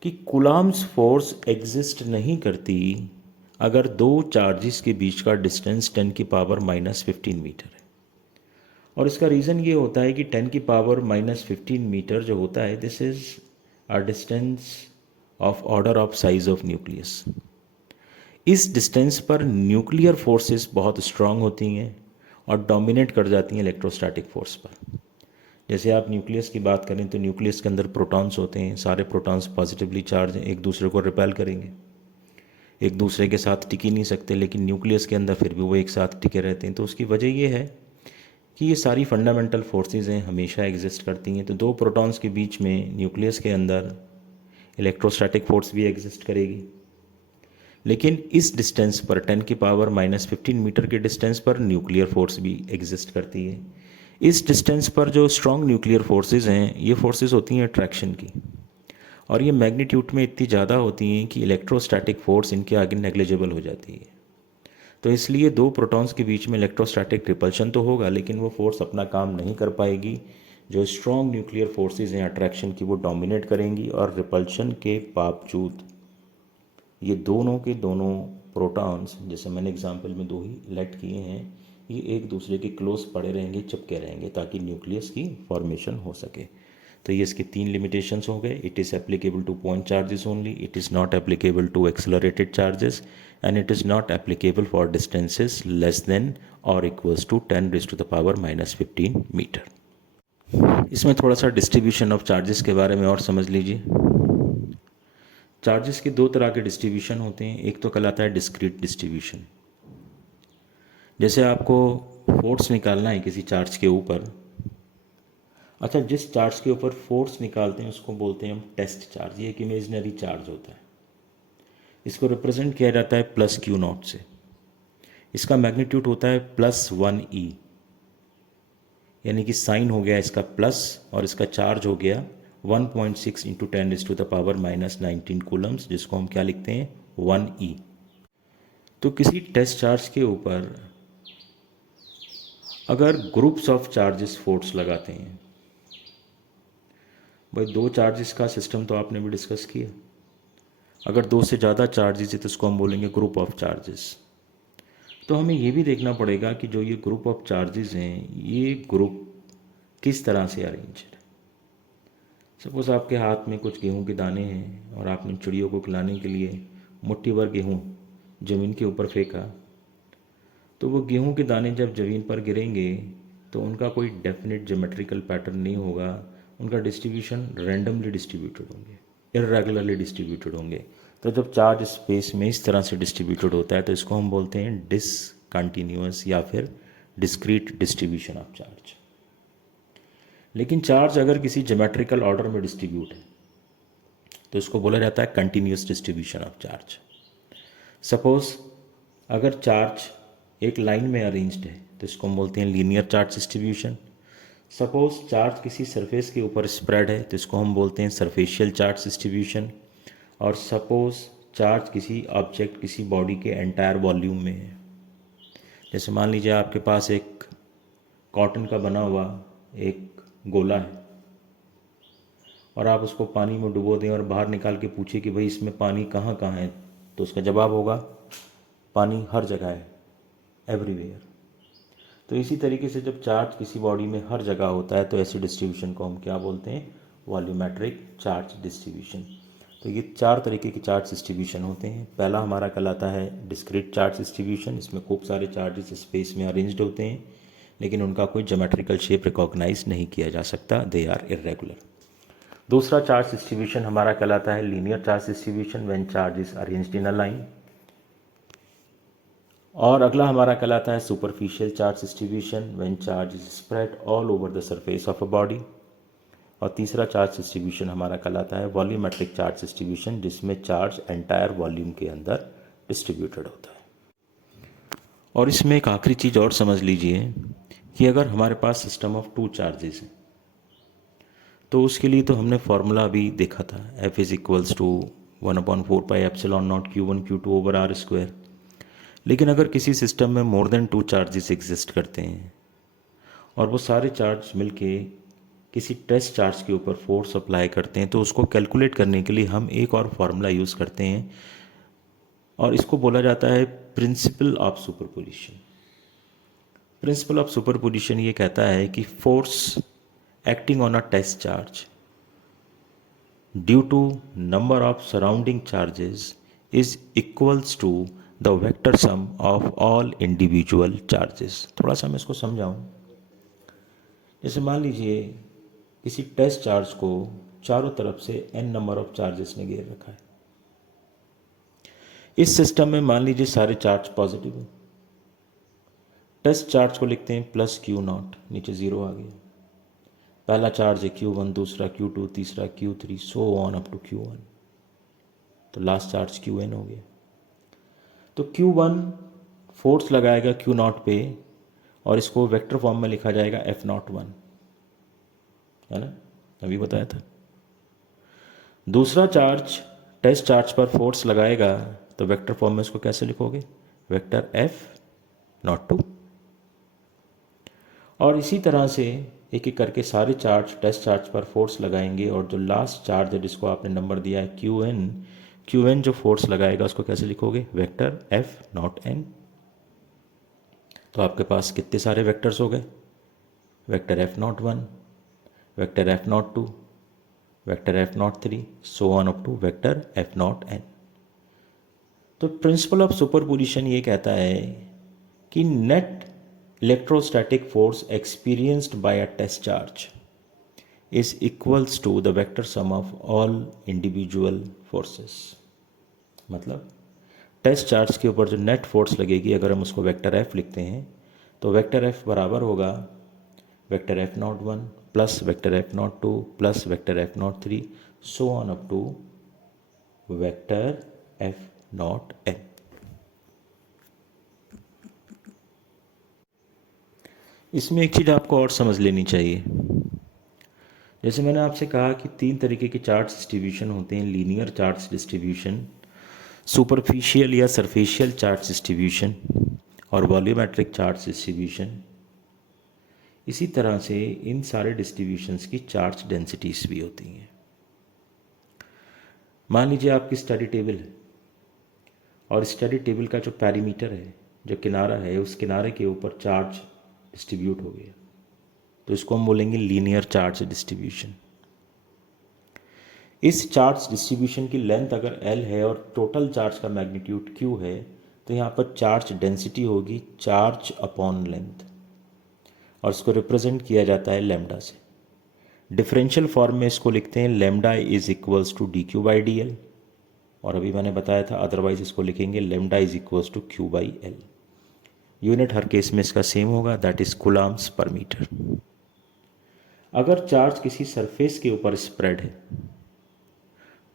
कि कूलम्स फोर्स एग्जिस्ट नहीं करती अगर दो चार्जेस के बीच का डिस्टेंस 10⁻⁻15 मीटर है। और इसका रीज़न ये होता है कि 10⁻⁻15 मीटर जो होता है, this is a distance of order of size of nucleus. इस डिस्टेंस पर न्यूक्लियर फोर्सेस बहुत स्ट्रांग होती हैं और डोमिनेट कर जाती हैं इलेक्ट्रोस्टैटिक फोर्स पर। जैसे आप न्यूक्लियस की बात करें तो न्यूक्लियस के अंदर प्रोटॉन्स होते हैं, सारे प्रोटॉन्स पॉजिटिवली चार्ज हैं, एक दूसरे को रिपेल करेंगे, एक दूसरे के साथ टिक ही नहीं सकते, लेकिन न्यूक्लियस के अंदर फिर भी वो एक साथ टिके रहते हैं। तो उसकी वजह ये है कि ये सारी फंडामेंटल फोर्सेस हैं, हमेशा एग्जिस्ट करती हैं। तो दो प्रोटॉन्स के बीच में न्यूक्लियस के अंदर इलेक्ट्रोस्टैटिक फोर्स भी एग्जिस्ट करेगी, लेकिन इस डिस्टेंस पर 10⁻⁻15 मीटर के डिस्टेंस पर न्यूक्लियर फोर्स भी एग्जिस्ट करती है। इस डिस्टेंस पर जो स्ट्रॉन्ग न्यूक्लियर फोर्सेस हैं, ये फोर्सेस होती हैं अट्रैक्शन की, और ये मैग्नीट्यूड में इतनी ज़्यादा होती हैं कि इलेक्ट्रोस्टैटिक फोर्स इनके आगे नेग्लिजिबल हो जाती है। तो इसलिए दो प्रोटॉन्स के बीच में इलेक्ट्रोस्टैटिक रिपल्शन तो होगा, लेकिन वो फोर्स अपना काम नहीं कर पाएगी। जो स्ट्रॉन्ग न्यूक्लियर फोर्सेस हैं अट्रैक्शन की, वो डोमिनेट करेंगी, और रिपल्शन के बावजूद ये दोनों के दोनों प्रोटॉन्स, जैसे मैंने एग्जाम्पल में दो ही लेट किए हैं, ये एक दूसरे के क्लोज पड़े रहेंगे, चिपके रहेंगे, ताकि न्यूक्लियस की फॉर्मेशन हो सके। तो ये इसके 3 लिमिटेशंस हो गए. It is applicable to point charges only, it is not applicable to accelerated charges, and it is not applicable for distances less than or equals to 10⁻⁻15 metre. इसमें थोड़ा सा डिस्ट्रीब्यूशन ऑफ चार्जेस के बारे में और समझ लीजिए. चार्जेस के 2 तरह के डिस्ट्रीब्यूशन होते हैं. एक तो कहलाता है डिस्क्रीट डिस्ट्रीब्यूशन. जैसे आपको फोर्स निकालना है किसी चार्ज के ऊपर. अच्छा, जिस चार्ज के ऊपर फोर्स निकालते हैं उसको बोलते हैं हम टेस्ट चार्ज. ये एक इमेजनरी चार्ज होता है. इसको रिप्रेजेंट किया जाता है प्लस क्यू नॉट से. इसका मैग्नीट्यूड होता है +1e, यानी कि साइन हो गया इसका प्लस और इसका चार्ज हो गया 1.6 इंटू 10⁻⁻19 कूलम्स, जिसको हम क्या लिखते हैं 1e. तो किसी टेस्ट चार्ज के ऊपर अगर ग्रुप्स ऑफ चार्जेस फोर्स लगाते हैं, भाई 2 चार्जेस का सिस्टम तो आपने भी डिस्कस किया. अगर 2 से ज़्यादा चार्जेस है तो उसको हम बोलेंगे ग्रुप ऑफ चार्जेस. तो हमें ये भी देखना पड़ेगा कि जो ये ग्रुप ऑफ चार्जेस हैं ये ग्रुप किस तरह से अरेंज्ड है. सपोज़ आपके हाथ में कुछ गेहूं के दाने हैं और आपने चिड़ियों को खिलाने के लिए मुट्ठी भर गेहूं ज़मीन के ऊपर फेंका. तो वो गेहूं के दाने जब ज़मीन पर गिरेंगे तो उनका कोई डेफिनेट ज्योमेट्रिकल पैटर्न नहीं होगा. उनका डिस्ट्रीब्यूशन रैंडमली डिस्ट्रीब्यूटेड होंगे, इर्रेगुलरली डिस्ट्रीब्यूटेड होंगे. तो जब चार्ज स्पेस में इस तरह से डिस्ट्रीब्यूटेड होता है तो इसको हम बोलते हैं डिसकंटिन्यूअस या फिर डिस्क्रीट डिस्ट्रीब्यूशन ऑफ चार्ज. लेकिन चार्ज अगर किसी ज्योमेट्रिकल ऑर्डर में डिस्ट्रीब्यूट है तो इसको बोला जाता है continuous distribution of charge. Suppose अगर चार्ज एक लाइन में अरेंज्ड है तो इसको हम बोलते हैं linear charge distribution. Suppose charge किसी सरफेस के ऊपर स्प्रेड है तो इसको हम बोलते हैं सरफेशियल चार्ज डिस्ट्रीब्यूशन. और सपोज चार्ज किसी ऑब्जेक्ट किसी बॉडी के एंटायर वॉल्यूम में है. जैसे मान लीजिए आपके पास एक कॉटन का बना हुआ एक गोला है और आप उसको पानी में डुबो दें और बाहर निकाल के पूछे कि भाई इसमें पानी कहाँ कहाँ है, तो उसका जवाब होगा पानी हर जगह है, एवरीवेयर. तो इसी तरीके से जब चार्ज किसी बॉडी में हर जगह होता है तो ऐसे डिस्ट्रीब्यूशन को हम क्या बोलते हैं, वॉल्यूमेट्रिक चार्ज डिस्ट्रीब्यूशन. तो ये 4 तरीके के चार्ज डिस्ट्रीब्यूशन होते हैं. पहला हमारा कहलाता है डिस्क्रीट चार्ज डिस्ट्रीब्यूशन. इसमें खूब सारे चार्जेस स्पेस में अरेंज्ड होते हैं लेकिन उनका कोई ज्योमेट्रिकल शेप रिकॉग्नाइज नहीं किया जा सकता, दे आर इर्रेगुलर. दूसरा चार्ज डिस्ट्रीब्यूशन हमारा कहलाता है linear charge distribution when charge is arranged in a line. और अगला हमारा कहलाता है superficial charge distribution when charge is spread all over the surface of a body. और तीसरा चार्ज डिस्ट्रीब्यूशन हमारा कहलाता है वॉल्यूमेट्रिक चार्ज डिस्ट्रीब्यूशन, जिसमें चार्ज एंटायर वॉल्यूम के अंदर डिस्ट्रीब्यूटेड होता है. और इसमें एक आखिरी चीज़ और समझ लीजिए कि अगर हमारे पास सिस्टम ऑफ 2 चार्जेस हैं तो उसके लिए तो हमने फॉर्मूला अभी देखा था, F is equals to 1/4πε0 Q1 Q2 over R square. लेकिन अगर किसी सिस्टम में मोर देन 2 चार्जेस एग्जिस्ट करते हैं और वो सारे चार्ज मिलके किसी टेस्ट चार्ज के ऊपर फोर्स अप्लाई करते हैं तो उसको कैलकुलेट करने के लिए हम एक और फार्मूला यूज़ करते हैं और इसको बोला जाता है principle of superposition. Principle of superposition ये कहता है कि force acting on a test charge due to number of surrounding charges is equals to the vector sum of all individual charges. थोड़ा सा मैं इसको समझाऊं. जैसे मान लीजिए किसी टेस्ट चार्ज को चारों तरफ से n नंबर ऑफ चार्जेस ने घेर रखा है. इस सिस्टम में मान लीजिए सारे चार्ज पॉजिटिव है. टेस्ट चार्ज को लिखते हैं +Q0, नीचे 0 आ गया. पहला चार्ज है Q1, दूसरा Q2, तीसरा Q3, so on up to Q1. तो लास्ट चार्ज Qn हो गया. तो Q1 फोर्स लगाएगा Q0 पे और इसको वेक्टर फॉर्म में लिखा जाएगा F01, है ना, अभी बताया था. दूसरा चार्ज टेस्ट चार्ज पर फोर्स लगाएगा तो वेक्टर फॉर्म में इसको कैसे लिखोगे, वेक्टर F02. और इसी तरह से एक एक करके सारे चार्ज टेस्ट चार्ज पर फोर्स लगाएंगे और जो लास्ट चार्ज है जिसको आपने नंबर दिया है Qn जो फोर्स लगाएगा उसको कैसे लिखोगे, वेक्टर F0n. तो आपके पास कितने सारे वेक्टर्स हो गए, vector F01, vector F02, vector F03, so on up to vector F0n। तो प्रिंसिपल ऑफ सुपरपोजिशन ये कहता है कि net electrostatic force experienced by a test charge is equals to the vector sum of all individual forces. मतलब टेस्ट चार्ज के ऊपर जो नेट फोर्स लगेगी, अगर हम उसको वेक्टर F लिखते हैं तो वेक्टर F बराबर होगा vector F01 plus vector F02 plus vector F03 so on up to vector F0n। इसमें एक चीज़ आपको और समझ लेनी चाहिए। जैसे मैंने आपसे कहा कि 3 तरीके के चार्ज डिस्ट्रीब्यूशन होते हैं, लीनियर चार्ज डिस्ट्रीब्यूशन, सुपरफिशियल या सरफेशियल चार्ज डिस्ट्रीब्यूशन और वॉल्यूमेट्रिक चार्ज डिस्ट्रीब्यूशन। इसी तरह से इन सारे डिस्ट्रीब्यूशंस की चार्ज डेंसिटीज भी होती हैं। मान लीजिए आपकी स्टडी टेबल है और स्टडी टेबल का जो पैरीमीटर है, जो किनारा है, उस किनारे के ऊपर चार्ज डिस्ट्रीब्यूट हो गया, तो इसको हम बोलेंगे लीनियर चार्ज डिस्ट्रीब्यूशन। इस चार्ज डिस्ट्रीब्यूशन की लेंथ अगर L है और टोटल चार्ज का मैग्नीट्यूड Q है, तो यहाँ पर चार्ज डेंसिटी होगी चार्ज अपॉन लेंथ, और इसको रिप्रेजेंट किया जाता है लैम्डा से। डिफरेंशियल फॉर्म में इसको लिखते हैं lambda is equals to D Q by D L, और अभी मैंने बताया था अदरवाइज इसको लिखेंगे lambda is equals to Q by L. Unit हर केस में इसका सेम होगा, that is coulombs per metre. अगर चार्ज किसी सरफेस के ऊपर स्प्रेड है,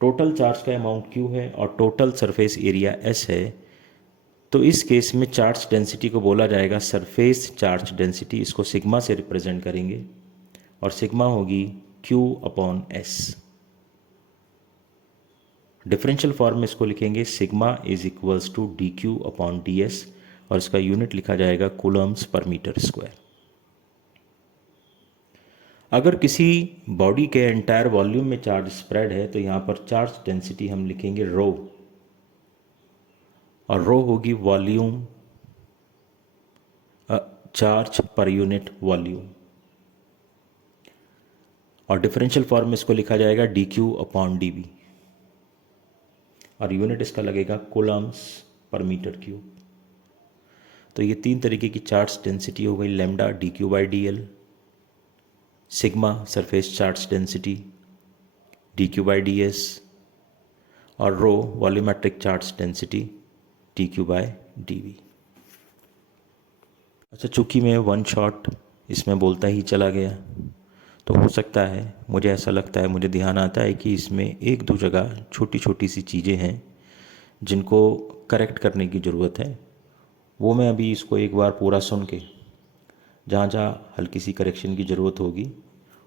टोटल चार्ज का अमाउंट Q है और टोटल सरफेस एरिया S है, तो इस केस में चार्ज डेंसिटी को बोला जाएगा सरफेस चार्ज डेंसिटी। इसको सिग्मा से रिप्रेजेंट करेंगे और सिग्मा होगी Q upon S। Differential form में इसको लिखेंगे sigma is equals to D Q upon D S, और इसका यूनिट लिखा जाएगा कूलम्स पर मीटर स्क्वायर। अगर किसी बॉडी के एंटायर वॉल्यूम में चार्ज स्प्रेड है, तो यहाँ पर चार्ज डेंसिटी हम लिखेंगे रो, और रो होगी volume charge per unit volume, और डिफरेंशियल फॉर्म में इसको लिखा जाएगा D Q upon D V, और यूनिट इसका लगेगा कूलम्स पर मीटर क्यूब। तो ये 3 तरीके की चार्ज डेंसिटी हो गई, lambda D Q by D L, sigma surface charge density D Q by D S, और rho volumetric charge density D Q by D V. अच्छा, चूँकि मैं वन शॉट इसमें बोलता ही चला गया, तो हो सकता है, मुझे ऐसा लगता है, मुझे ध्यान आता है कि इसमें 1-2 जगह छोटी छोटी सी चीज़ें हैं जिनको करेक्ट करने की ज़रूरत है। वो मैं अभी इसको एक बार पूरा सुन के जहाँ जहाँ हल्की सी करेक्शन की ज़रूरत होगी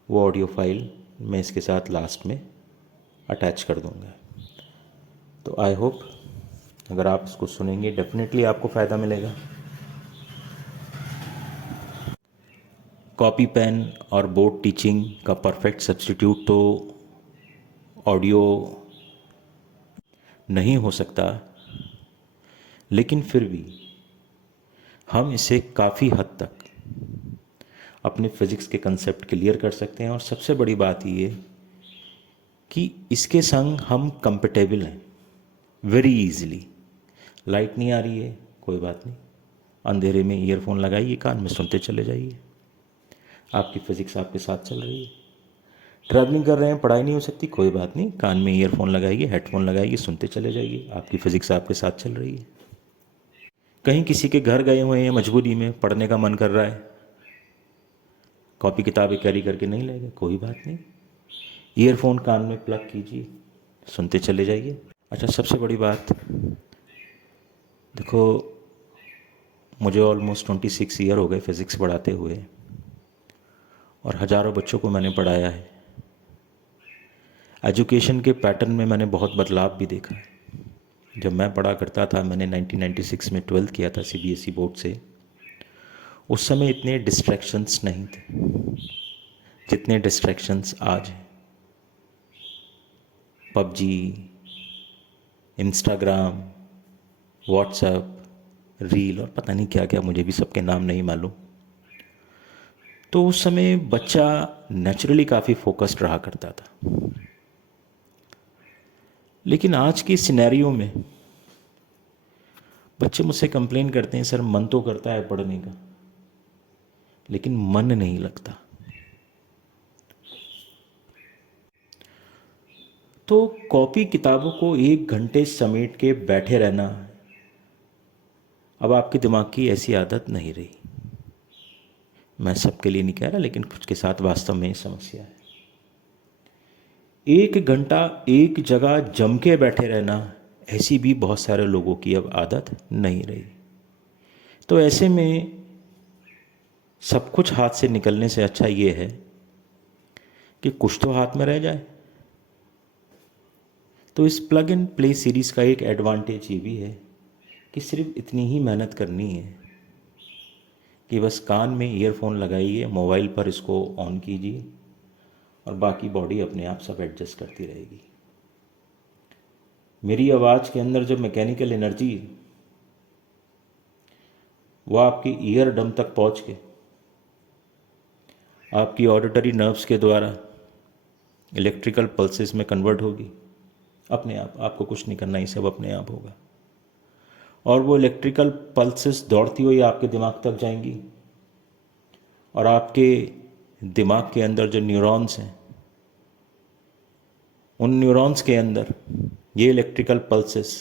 वो ऑडियो फाइल मैं इसके साथ लास्ट में अटैच कर दूँगा। तो आई होप अगर आप इसको सुनेंगे डेफिनेटली आपको फ़ायदा मिलेगा। कॉपी पेन और बोर्ड टीचिंग का परफेक्ट सब्स्टिट्यूट तो ऑडियो नहीं हो सकता, लेकिन फिर भी हम इसे काफ़ी हद तक अपने फिज़िक्स के कंसेप्ट क्लियर कर सकते हैं। और सबसे बड़ी बात ये कि इसके संग हम कंफर्टेबल हैं वेरी इजीली। लाइट नहीं आ रही है, कोई बात नहीं, अंधेरे में ईयरफोन लगाइए, कान में सुनते चले जाइए, आपकी फिज़िक्स आपके साथ चल रही है। ट्रैवलिंग कर रहे हैं, पढ़ाई नहीं हो सकती, कोई बात नहीं, कान में ईयरफोन लगाइए, हेडफोन लगाइए, सुनते चले जाइए, आपकी फिज़िक्स आपके साथ चल रही है। कहीं किसी के घर गए हुए हैं, मजबूरी में पढ़ने का मन कर रहा है, कॉपी किताबें कैरी करके नहीं ले गए, कोई बात नहीं, ईयरफोन कान में प्लग कीजिए, सुनते चले जाइए। अच्छा, सबसे बड़ी बात देखो, मुझे ऑलमोस्ट 26 ईयर हो गए फिज़िक्स पढ़ाते हुए, और हज़ारों बच्चों को मैंने पढ़ाया है। एजुकेशन के पैटर्न में मैंने बहुत बदलाव भी देखा है। जब मैं पढ़ा करता था, मैंने 1996 में 12th किया था CBSE बोर्ड से, उस समय इतने डिस्ट्रैक्शंस नहीं थे जितने डिस्ट्रैक्शंस आज हैं। पबजी, इंस्टाग्राम, व्हाट्सएप, रील और पता नहीं क्या क्या, मुझे भी सबके नाम नहीं मालूम। तो उस समय बच्चा नेचुरली काफ़ी फोकस्ड रहा करता था। लेकिन आज की सिनेरियो में बच्चे मुझसे कंप्लेन करते हैं, सर मन तो करता है पढ़ने का लेकिन मन नहीं लगता। तो कॉपी किताबों को 1 घंटे समेट के बैठे रहना अब आपके दिमाग की ऐसी आदत नहीं रही। मैं सबके लिए नहीं कह रहा, लेकिन कुछ के साथ वास्तव में समस्या है। 1 घंटा एक जगह जम के बैठे रहना ऐसी भी बहुत सारे लोगों की अब आदत नहीं रही। तो ऐसे में सब कुछ हाथ से निकलने से अच्छा ये है कि कुछ तो हाथ में रह जाए। तो इस प्लग एंड प्ले सीरीज़ का एक एडवांटेज ये भी है कि सिर्फ इतनी ही मेहनत करनी है कि बस कान में ईयरफोन लगाइए, मोबाइल पर इसको ऑन कीजिए और बाकी बॉडी अपने आप सब एडजस्ट करती रहेगी। मेरी आवाज़ के अंदर जो मैकेनिकल एनर्जी है वो आपकी ईयर डम तक पहुंच के आपकी ऑडिटरी नर्व्स के द्वारा इलेक्ट्रिकल पल्सेस में कन्वर्ट होगी अपने आप। आपको कुछ नहीं करना, ये सब अपने आप होगा। और वो इलेक्ट्रिकल पल्सेस दौड़ती हुई आपके दिमाग तक जाएंगी और आपके दिमाग के अंदर जो न्यूरॉन्स हैं उन न्यूरॉन्स के अंदर ये इलेक्ट्रिकल पल्सेस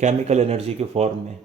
केमिकल एनर्जी के फॉर्म में